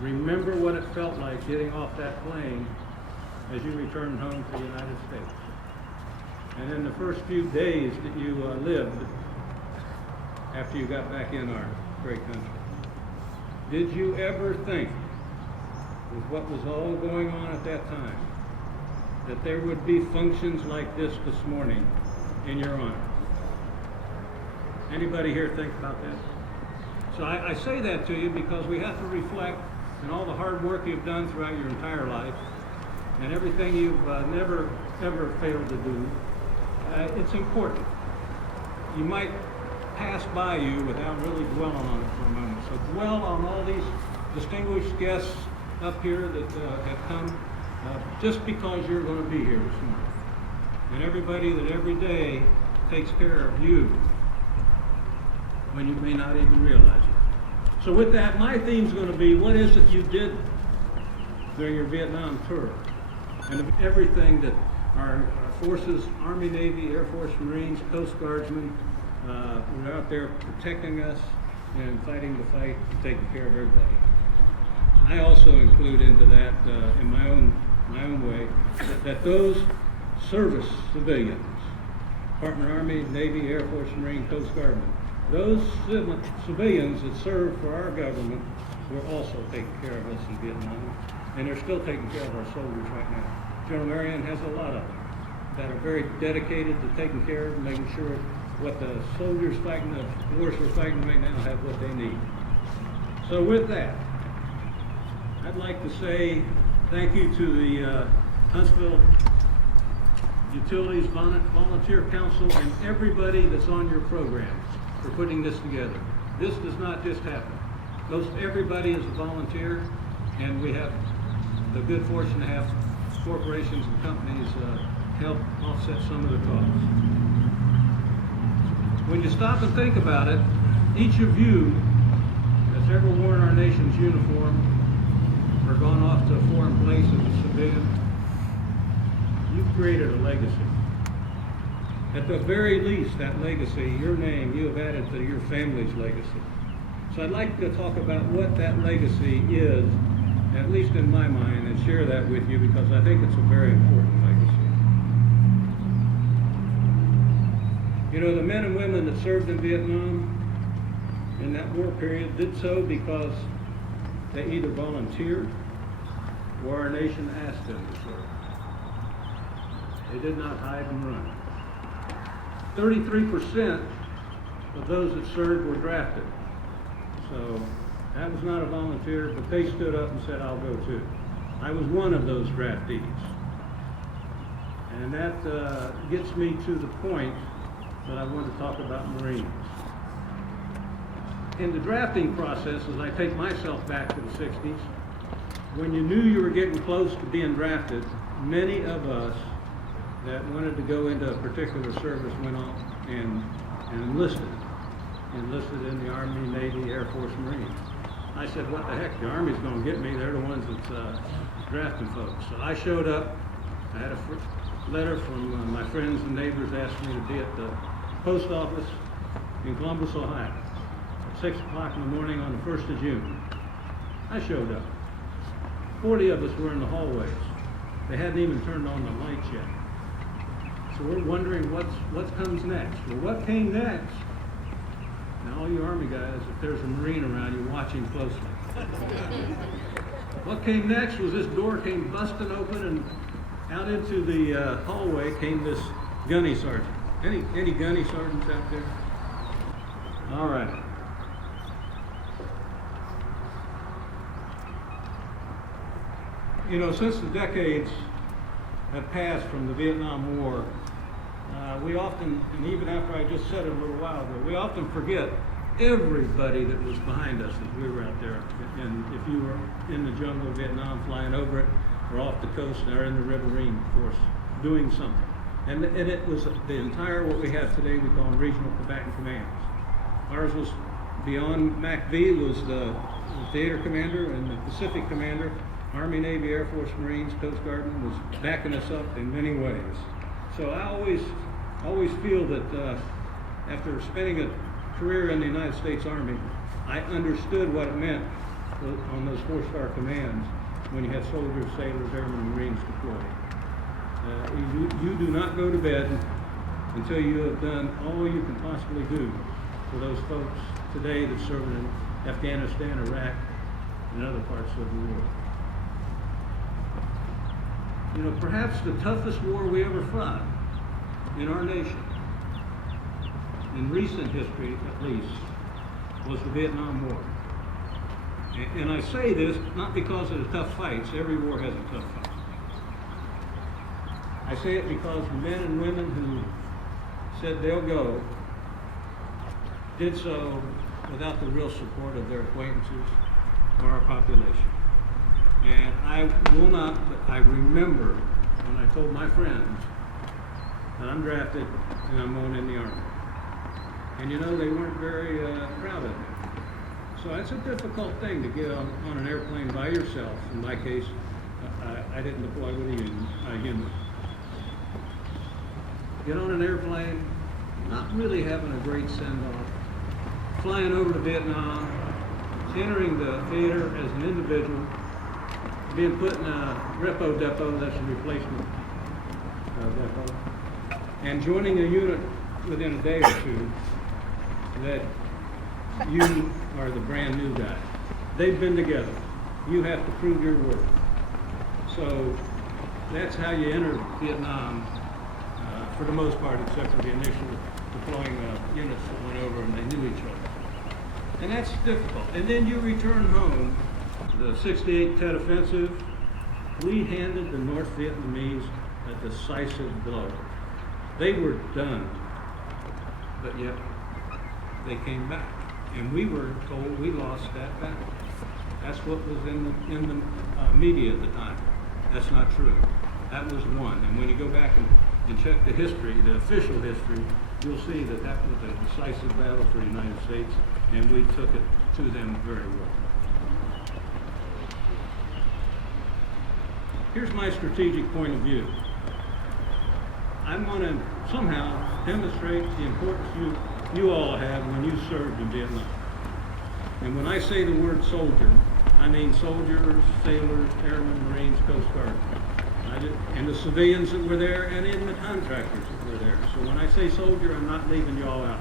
remember what it felt like getting off that plane as you returned home to the United States. And in the first few days that you lived after you got back in our great country. Did you ever think, with what was all going on at that time, that there would be functions like this morning in your honor? Anybody here think about that? So I say that to you because we have to reflect on all the hard work you've done throughout your entire life and everything you've never, ever failed to do. It's important. You might pass by you without really dwelling on it for a moment. So dwell on all these distinguished guests up here that have come just because you're going to be here this morning. And everybody that every day takes care of you when you may not even realize it. So with that, my theme's going to be, what is it you did during your Vietnam tour? And everything that our forces, Army, Navy, Air Force, Marines, Coast Guardsmen, were out there protecting us and fighting the fight and taking care of everybody. I also include into that, in my own way, that those service civilians, Department of Army, Navy, Air Force, Marine, Coast Guardmen, those civilians that served for our government were also taking care of us in Vietnam, and they're still taking care of our soldiers right now. General Marion has a lot of them that are very dedicated to taking care of and making sure what the soldiers fighting the wars we're fighting right now have what they need. So with that, I'd like to say thank you to the Huntsville Utilities Volunteer Council and everybody that's on your programs for putting this together. This does not just happen. Most everybody is a volunteer, and we have the good fortune to have corporations and companies help offset some of the costs. When you stop and think about it, each of you that's ever worn our nation's uniform or gone off to a foreign place as a civilian, you've created a legacy. At the very least, that legacy, your name, you have added to your family's legacy. So I'd like to talk about what that legacy is, at least in my mind, and share that with you because I think it's a very important legacy. You know, the men and women that served in Vietnam in that war period did so because they either volunteered or our nation asked them to serve. They did not hide and run. 33% of those that served were drafted. So that was not a volunteer, but they stood up and said, I'll go too. I was one of those draftees. And that gets me to the point that I want to talk about Marines. In the drafting process, as I take myself back to the 60s, when you knew you were getting close to being drafted, many of us that wanted to go into a particular service went on and enlisted in the Army, Navy, Air Force, Marines. I said, what the heck, the Army's going to get me. They're the ones that's drafting folks. So I showed up. I had a letter from my friends and neighbors asking me to be at the post office in Columbus, Ohio, at 6 o'clock in the morning on the 1st of June. I showed up. 40 of us were in the hallways. They hadn't even turned on the lights yet. So we're wondering what comes next. Well, what came next? Now, all you Army guys, if there's a Marine around, you're watching closely. What came next was this door came busting open, and out into the hallway came this gunny sergeant. Any gunny sergeants out there? All right. You know, since the decades have passed from the Vietnam War, we often, and even after I just said it a little while ago, we often forget everybody that was behind us as we were out there. And if you were in the jungle of Vietnam flying over it, or off the coast, or in the riverine force doing something. And it was the entire, what we have today, we call them regional combatant commands. Ours was beyond MACV, was the theater commander and the Pacific commander. Army, Navy, Air Force, Marines, Coast Guardmen was backing us up in many ways. So I always feel that after spending a career in the United States Army, I understood what it meant on those 4-star commands when you had soldiers, sailors, airmen, and Marines deployed. You do not go to bed until you have done all you can possibly do for those folks today that serve in Afghanistan, Iraq, and other parts of the world. You know, perhaps the toughest war we ever fought in our nation, in recent history at least, was the Vietnam War. And I say this not because of the tough fights. Every war has a tough fight. I say it because the men and women who said they'll go did so without the real support of their acquaintances or our population. And I will not, but I remember when I told my friends that I'm drafted and I'm going in the Army. And you know, they weren't very proud of me. So it's a difficult thing to get on an airplane by yourself. In my case, I didn't deploy with a unit. Get on an airplane, not really having a great send-off, flying over to Vietnam, entering the theater as an individual, being put in a repo depot, that's a replacement depot, and joining a unit within a day or two that you are the brand new guy. They've been together. You have to prove your worth. So that's how you enter Vietnam, for the most part, except for the initial deploying units that went over and they knew each other. And that's difficult. And then you return home. The 68 Tet Offensive, we handed the North Vietnamese a decisive blow. They were done, but yet they came back. And we were told we lost that battle. That's what was in the media at the time. That's not true. That was won. And when you go back and check the history, the official history, you'll see that that was a decisive battle for the United States, and we took it to them very well. Here's my strategic point of view. I want to somehow demonstrate the importance you all have when you served in Vietnam. And when I say the word soldier, I mean soldiers, sailors, airmen, Marines, Coast Guard. And the civilians that were there, and even the contractors that were there. So when I say soldier, I'm not leaving you all out.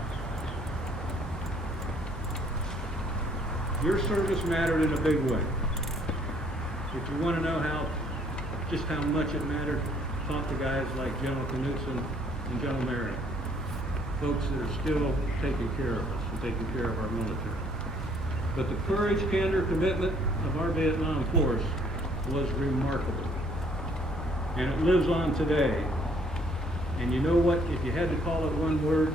Your service mattered in a big way. If you want to know just how much it mattered, talk to guys like General Knudsen and General Marion, folks that are still taking care of us and taking care of our military. But the courage, candor, commitment of our Vietnam force was remarkable. And it lives on today. And you know what? If you had to call it one word,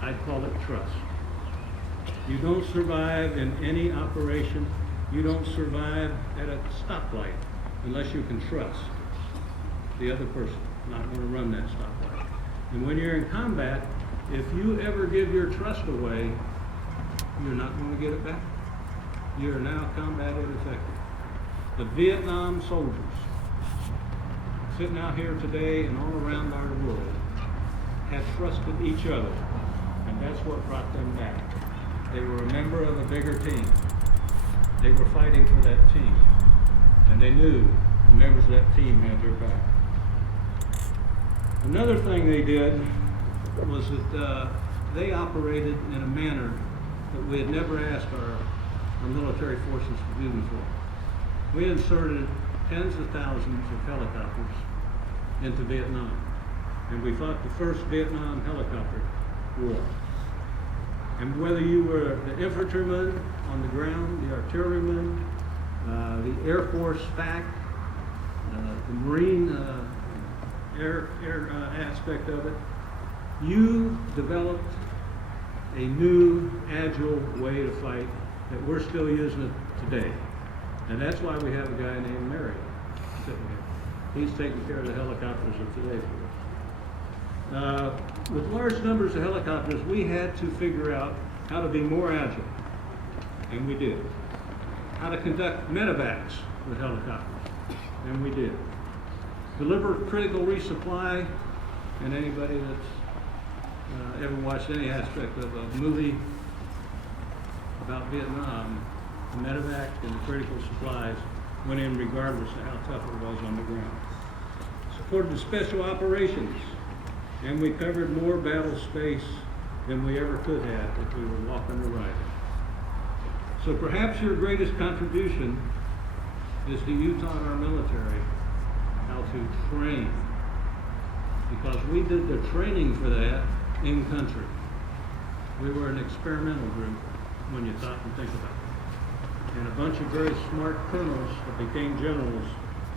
I'd call it trust. You don't survive in any operation. You don't survive at a stoplight unless you can trust the other person not going to run that stoplight. And when you're in combat, if you ever give your trust away, you're not going to get it back. You are now combat ineffective. The Vietnam soldiers sitting out here today and all around our world have trusted each other, and that's what brought them back. They were a member of a bigger team. They were fighting for that team, and they knew the members of that team had their back. Another thing they did was that they operated in a manner that we had never asked our military forces to do before. We inserted tens of thousands of helicopters into Vietnam, and we fought the first Vietnam helicopter war. And whether you were the infantryman on the ground, the artilleryman, the Air Force FAC, the Marine air aspect of it, you developed a new, agile way to fight that we're still using it today. And that's why we have a guy named Marion sitting here. He's taking care of the helicopters of today for us. With large numbers of helicopters, we had to figure out how to be more agile, and we did. How to conduct medevacs with helicopters, and we did. Deliver critical resupply, and anybody that's ever watched any aspect of a movie about Vietnam, the medevac and the critical supplies went in regardless of how tough it was on the ground. Supported the special operations, and we covered more battle space than we ever could have if we were walking or riding. So perhaps your greatest contribution is that you taught our military how to train, because we did the training for that in country. We were an experimental group when you stop and think about it. And a bunch of very smart colonels that became generals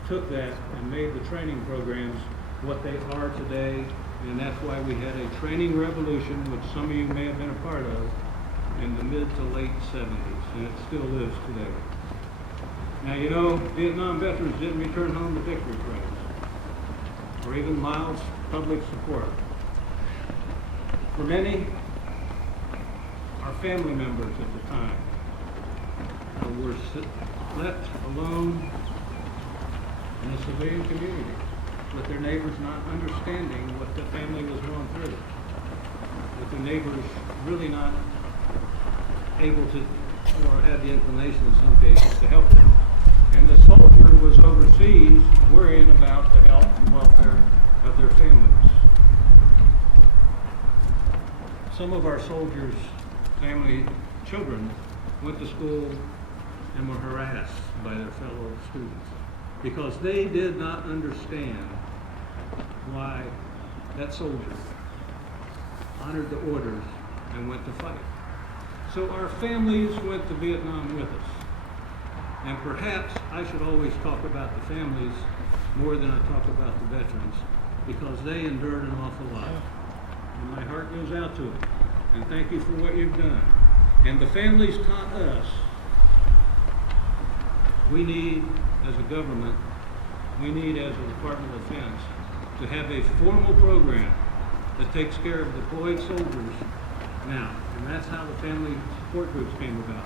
took that and made the training programs what they are today, and that's why we had a training revolution, which some of you may have been a part of, in the mid to late 70s, and it still lives today. Now, you know, Vietnam veterans didn't return home to victory praise, or even mild public support. For many, our family members at the time were left alone in the civilian community, with their neighbors not understanding what the family was going through, with the neighbors really not able to, or had the inclination in some cases, to help them. And the soldier was overseas worrying about the health and welfare of their families. Some of our soldiers' family children went to school and were harassed by their fellow students because they did not understand why that soldier honored the orders and went to fight. So our families went to Vietnam with us. And perhaps I should always talk about the families more than I talk about the veterans, because they endured an awful lot. And my heart goes out to them. And thank you for what you've done. And the families taught us we need, as a government, we need, as a Department of Defense, to have a formal program that takes care of deployed soldiers now. And that's how the family support groups came about.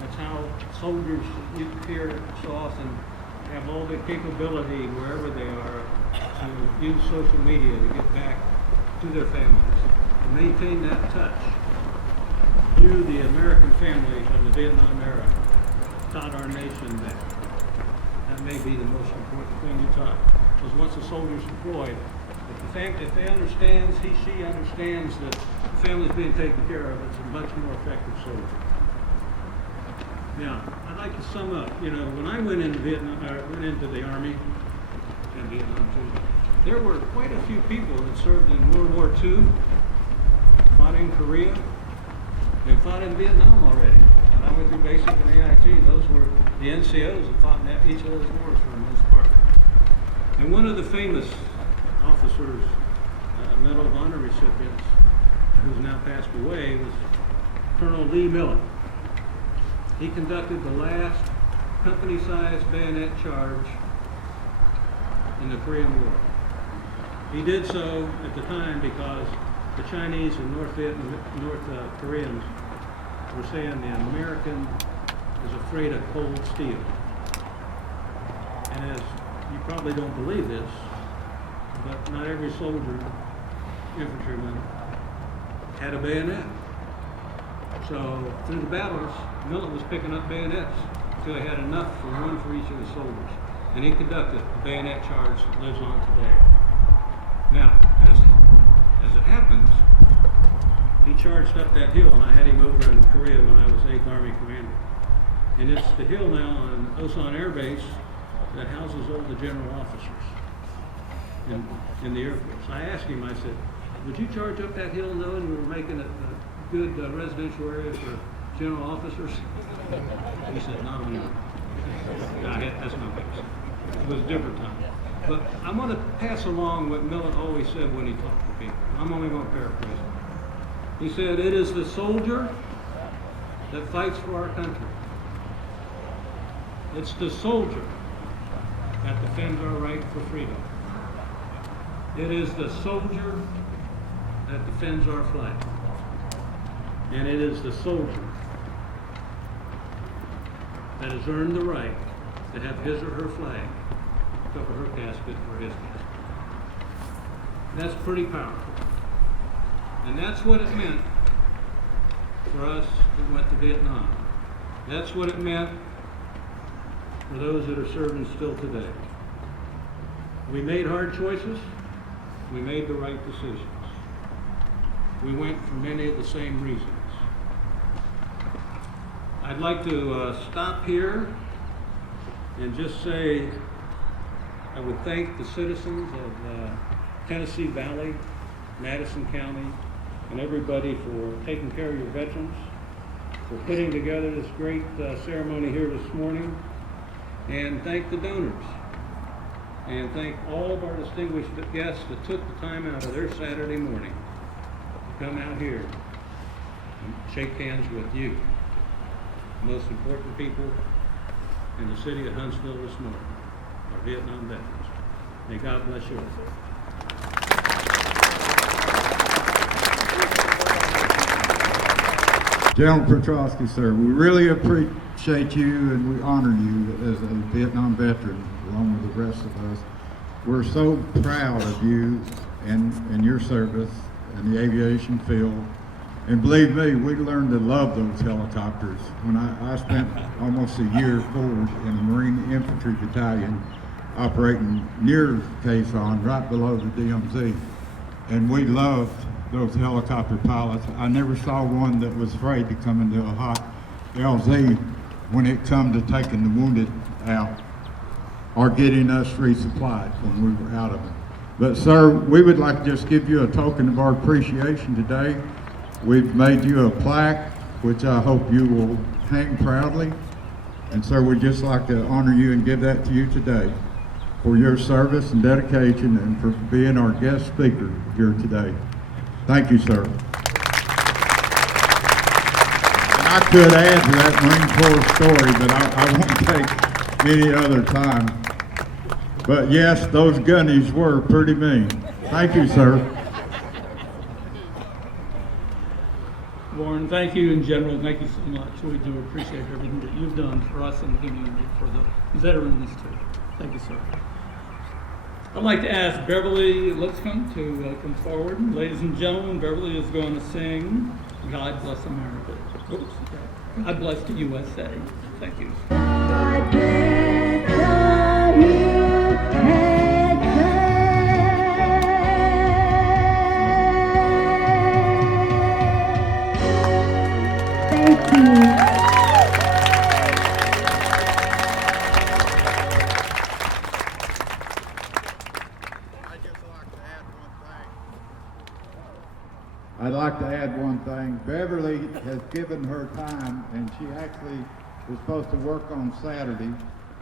That's how soldiers you hear so often have all the capability wherever they are to use social media to get back to their families, to maintain that touch. You, the American family of the Vietnam era, taught our nation that may be the most important thing you taught. Because once a soldier's deployed, if they understands, she understands that the family's being taken care of, it's a much more effective soldier. Now, I'd like to sum up. You know, when I went into the Army in Vietnam too, there were quite a few people that served in World War II, fought in Korea, and fought in Vietnam already. When I went through basic and AIT, those were the NCOs that fought in each of those wars for the most part. And one of the famous officers, Medal of Honor recipients, who's now passed away, was Colonel Lee Miller. He conducted the last company-sized bayonet charge in the Korean War. He did so at the time because the Chinese and North Koreans were saying the American is afraid of cold steel. And as you probably don't believe this, but not every soldier, infantryman, had a bayonet. So through the battles, Miller was picking up bayonets until he had enough for one for each of the soldiers. And he conducted the bayonet charge that lives on today. Now, as it happens, he charged up that hill, and I had him over in Korea when I was 8th Army Commander. And it's the hill now on Osan Air Base that houses all the general officers in the Air Force. I asked him, I said, would you charge up that hill knowing we were making a good residential area for general officers? He said, no, no. That's no case. It was a different time. But I'm going to pass along what Miller always said when he talked to people. I'm only going to paraphrase it. He said, it is the soldier that fights for our country. It's the soldier that defends our right for freedom. It is the soldier that defends our flag. And it is the soldier that has earned the right to have his or her flag cover her casket or his casket. That's pretty powerful. And that's what it meant for us who went to Vietnam. That's what it meant for those that are serving still today. We made hard choices. We made the right decisions. We went for many of the same reasons. I'd like to stop here and just say I would thank the citizens of Tennessee Valley, Madison County, and everybody for taking care of your veterans, for putting together this great ceremony here this morning, and thank the donors, and thank all of our distinguished guests that took the time out of their Saturday morning to come out here and shake hands with you, the most important people in the city of Huntsville this morning, our Vietnam veterans. May God bless you all. General Petrosky, sir, we really appreciate you and we honor you as a Vietnam veteran, along with the rest of us. We're so proud of you and your service in the aviation field. And believe me, we learned to love those helicopters. When I spent almost a year forward in a Marine Infantry Battalion operating near Quezon, right below the DMZ. And we loved those helicopter pilots. I never saw one that was afraid to come into a hot LZ when it come to taking the wounded out or getting us resupplied when we were out of it. But sir, we would like to just give you a token of our appreciation today. We've made you a plaque, which I hope you will hang proudly. And sir, we'd just like to honor you and give that to you today for your service and dedication and for being our guest speaker here today. Thank you, sir. And I could add to that Marine Corps story, but I won't take any other time. But yes, those gunnies were pretty mean. Thank you, sir. Warren, thank you in general. Thank you so much. We do appreciate everything that you've done for us and the community, for the veterans too. Thank you, sir. I'd like to ask Beverly Lipscomb to come forward. Ladies and gentlemen, Beverly is going to sing God Bless America. Oops. God Bless the USA. Thank you. God bless the USA. Thank you. I'd like to add one thing. Beverly has given her time, and she actually was supposed to work on Saturday,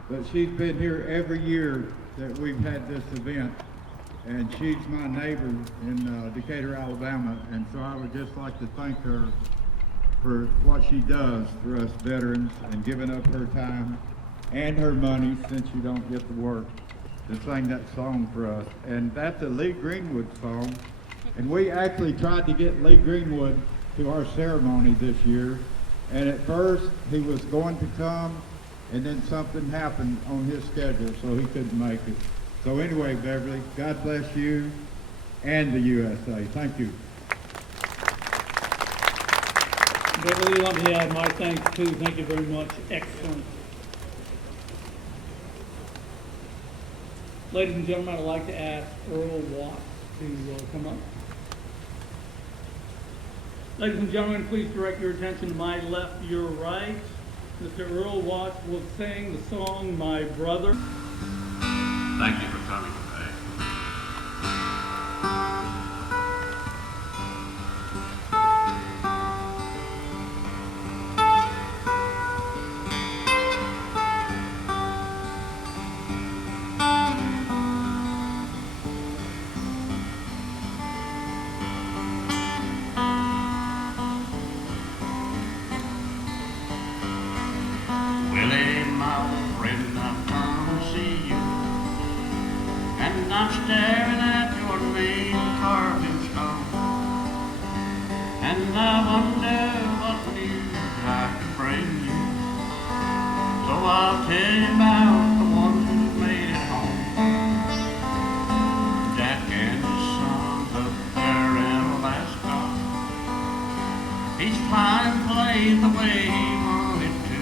but she's been here every year that we've had this event, and she's my neighbor in Decatur, Alabama, and so I would just like to thank her for what she does for us veterans and giving up her time and her money, since you don't get to work, to sing that song for us. And that's a Lee Greenwood song. And we actually tried to get Lee Greenwood to our ceremony this year. And at first, he was going to come, and then something happened on his schedule, so he couldn't make it. So anyway, Beverly, God bless you and the USA. Thank you. Beverly, let me add my thanks too. Thank you very much. Excellent. Ladies and gentlemen, I'd like to ask Earl Watt to come up. Ladies and gentlemen, please direct your attention to my left, your right. Mr. Earl Watts will sing the song, My Brother. Thank you for coming today. Willie, my old friend, I've come to see you, and I'm staring at your name carved in stone, and I wonder what news I can bring you. So I'll tell you about the one who made it home, Jack and his sons up there in Alaska. Each flying played the way he wanted to.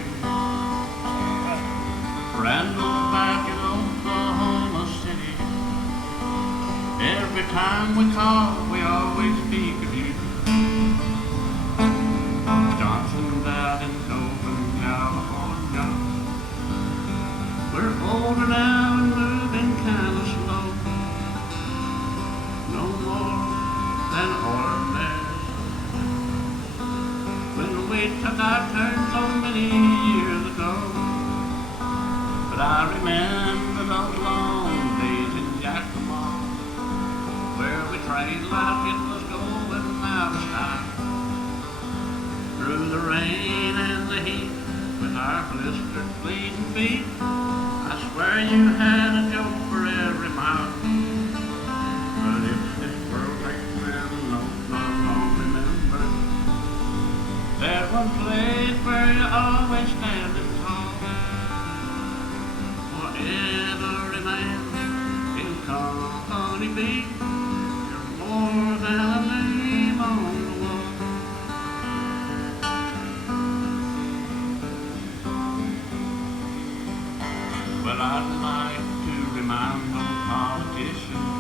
Randall's back in Oklahoma City. Every time we call, we always speak of you. Johnson's out in Dothan, California. We're older now and moving kind of slow. No more than ordinary. When we took our turn so many years ago. But I remember those long days in Yakima, where we trained like it was going out of style. Through the rain and the heat, with our blistered bleeding feet, I swear you had a joke for every mile. But if this world makes them long remember, there's one place where you always standing tall. Every man in Company B, you're more than a name on the wall. Well, I'd like to remind those politicians,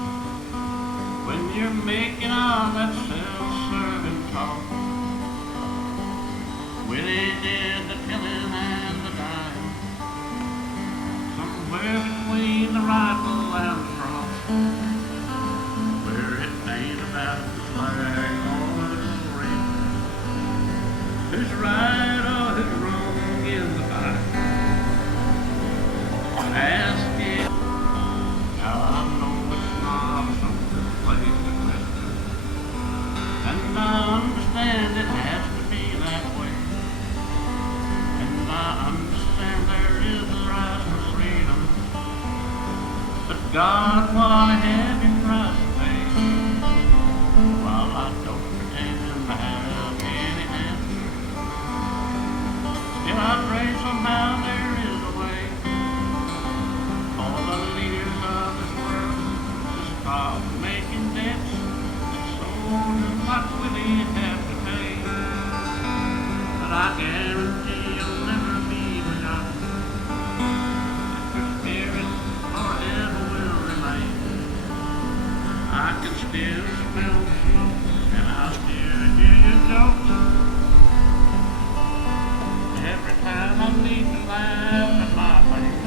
when you're making all that self-serving talk, Willie did the killing and the dying, somewhere between the rifle and the cross, where it ain't about the flag or the glory, who's right or who's wrong in the fight. Ask it. Now I know it's not some good place to question, and I understand it has to be that way, and I understand there is a right for freedom, but God wanna have him right away. While I don't pretend to have any answer, still I pray somehow there is a way. All the leaders of this world of making debts, so much will he have to pay. But I guarantee you'll never be forgotten. Your spirit forever will remain. I can still smell the smoke, and I still hear your jokes. Every time I need to laugh at my face.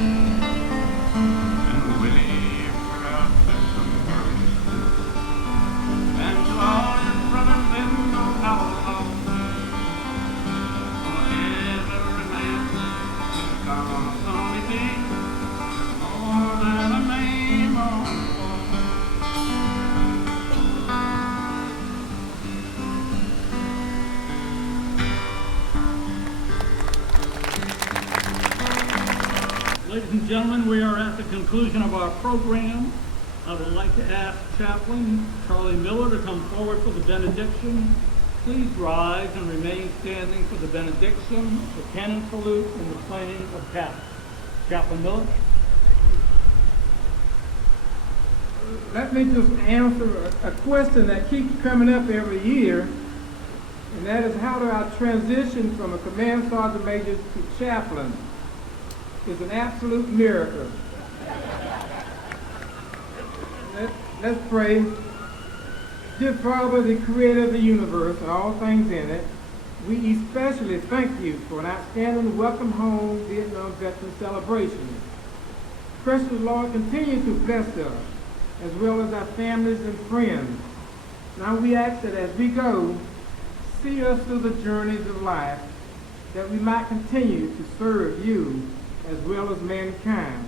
And Willie, we're up at some girls. And to all your brothers in the household, for every man is gonna only be more than a name on the wall. Ladies and gentlemen, we are at the conclusion of our program. I would like to ask Chaplain Charlie Miller to come forward for the benediction. Please rise and remain standing for the benediction, the cannon salute, and the playing of taps. Chaplain Miller. Let me just answer a question that keeps coming up every year, and that is, how do I transition from a command sergeant major to chaplain? It's an absolute miracle. Let's pray. Dear Father, the creator of the universe and all things in it, we especially thank you for an outstanding Welcome Home Vietnam Veteran celebration. Precious Lord, continue to bless us, as well as our families and friends. Now we ask that as we go, see us through the journeys of life, that we might continue to serve you as well as mankind.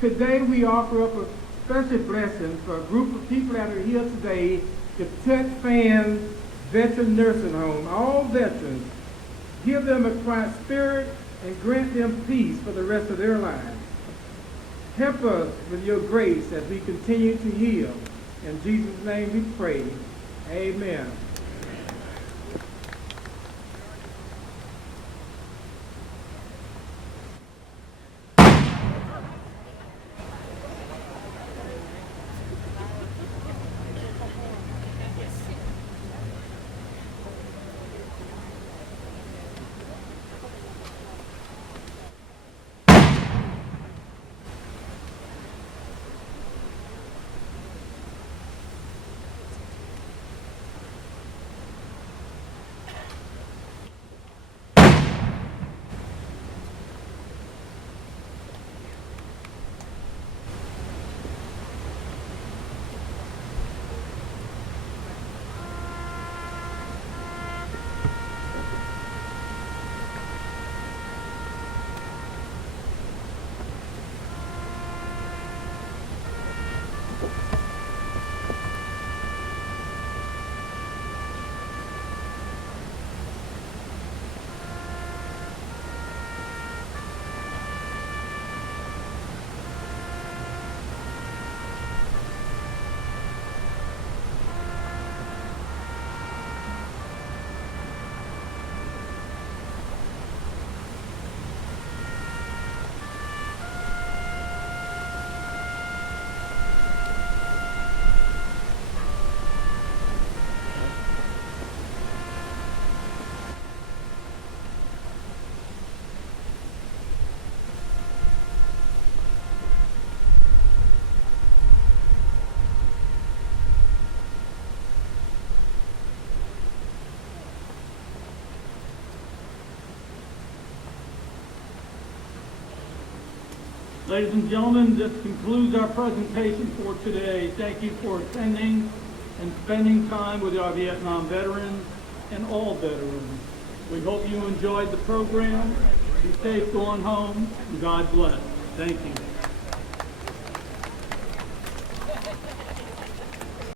Today we offer up a special blessing for a group of people that are here today, the Tech Fan Veteran Nursing Home. All veterans, give them a quiet spirit and grant them peace for the rest of their lives. Help us with your grace as we continue to heal. In Jesus' name we pray. Amen. Ladies and gentlemen, this concludes our presentation for today. Thank you for attending and spending time with our Vietnam veterans and all veterans. We hope you enjoyed the program. Be safe going home, and God bless. Thank you.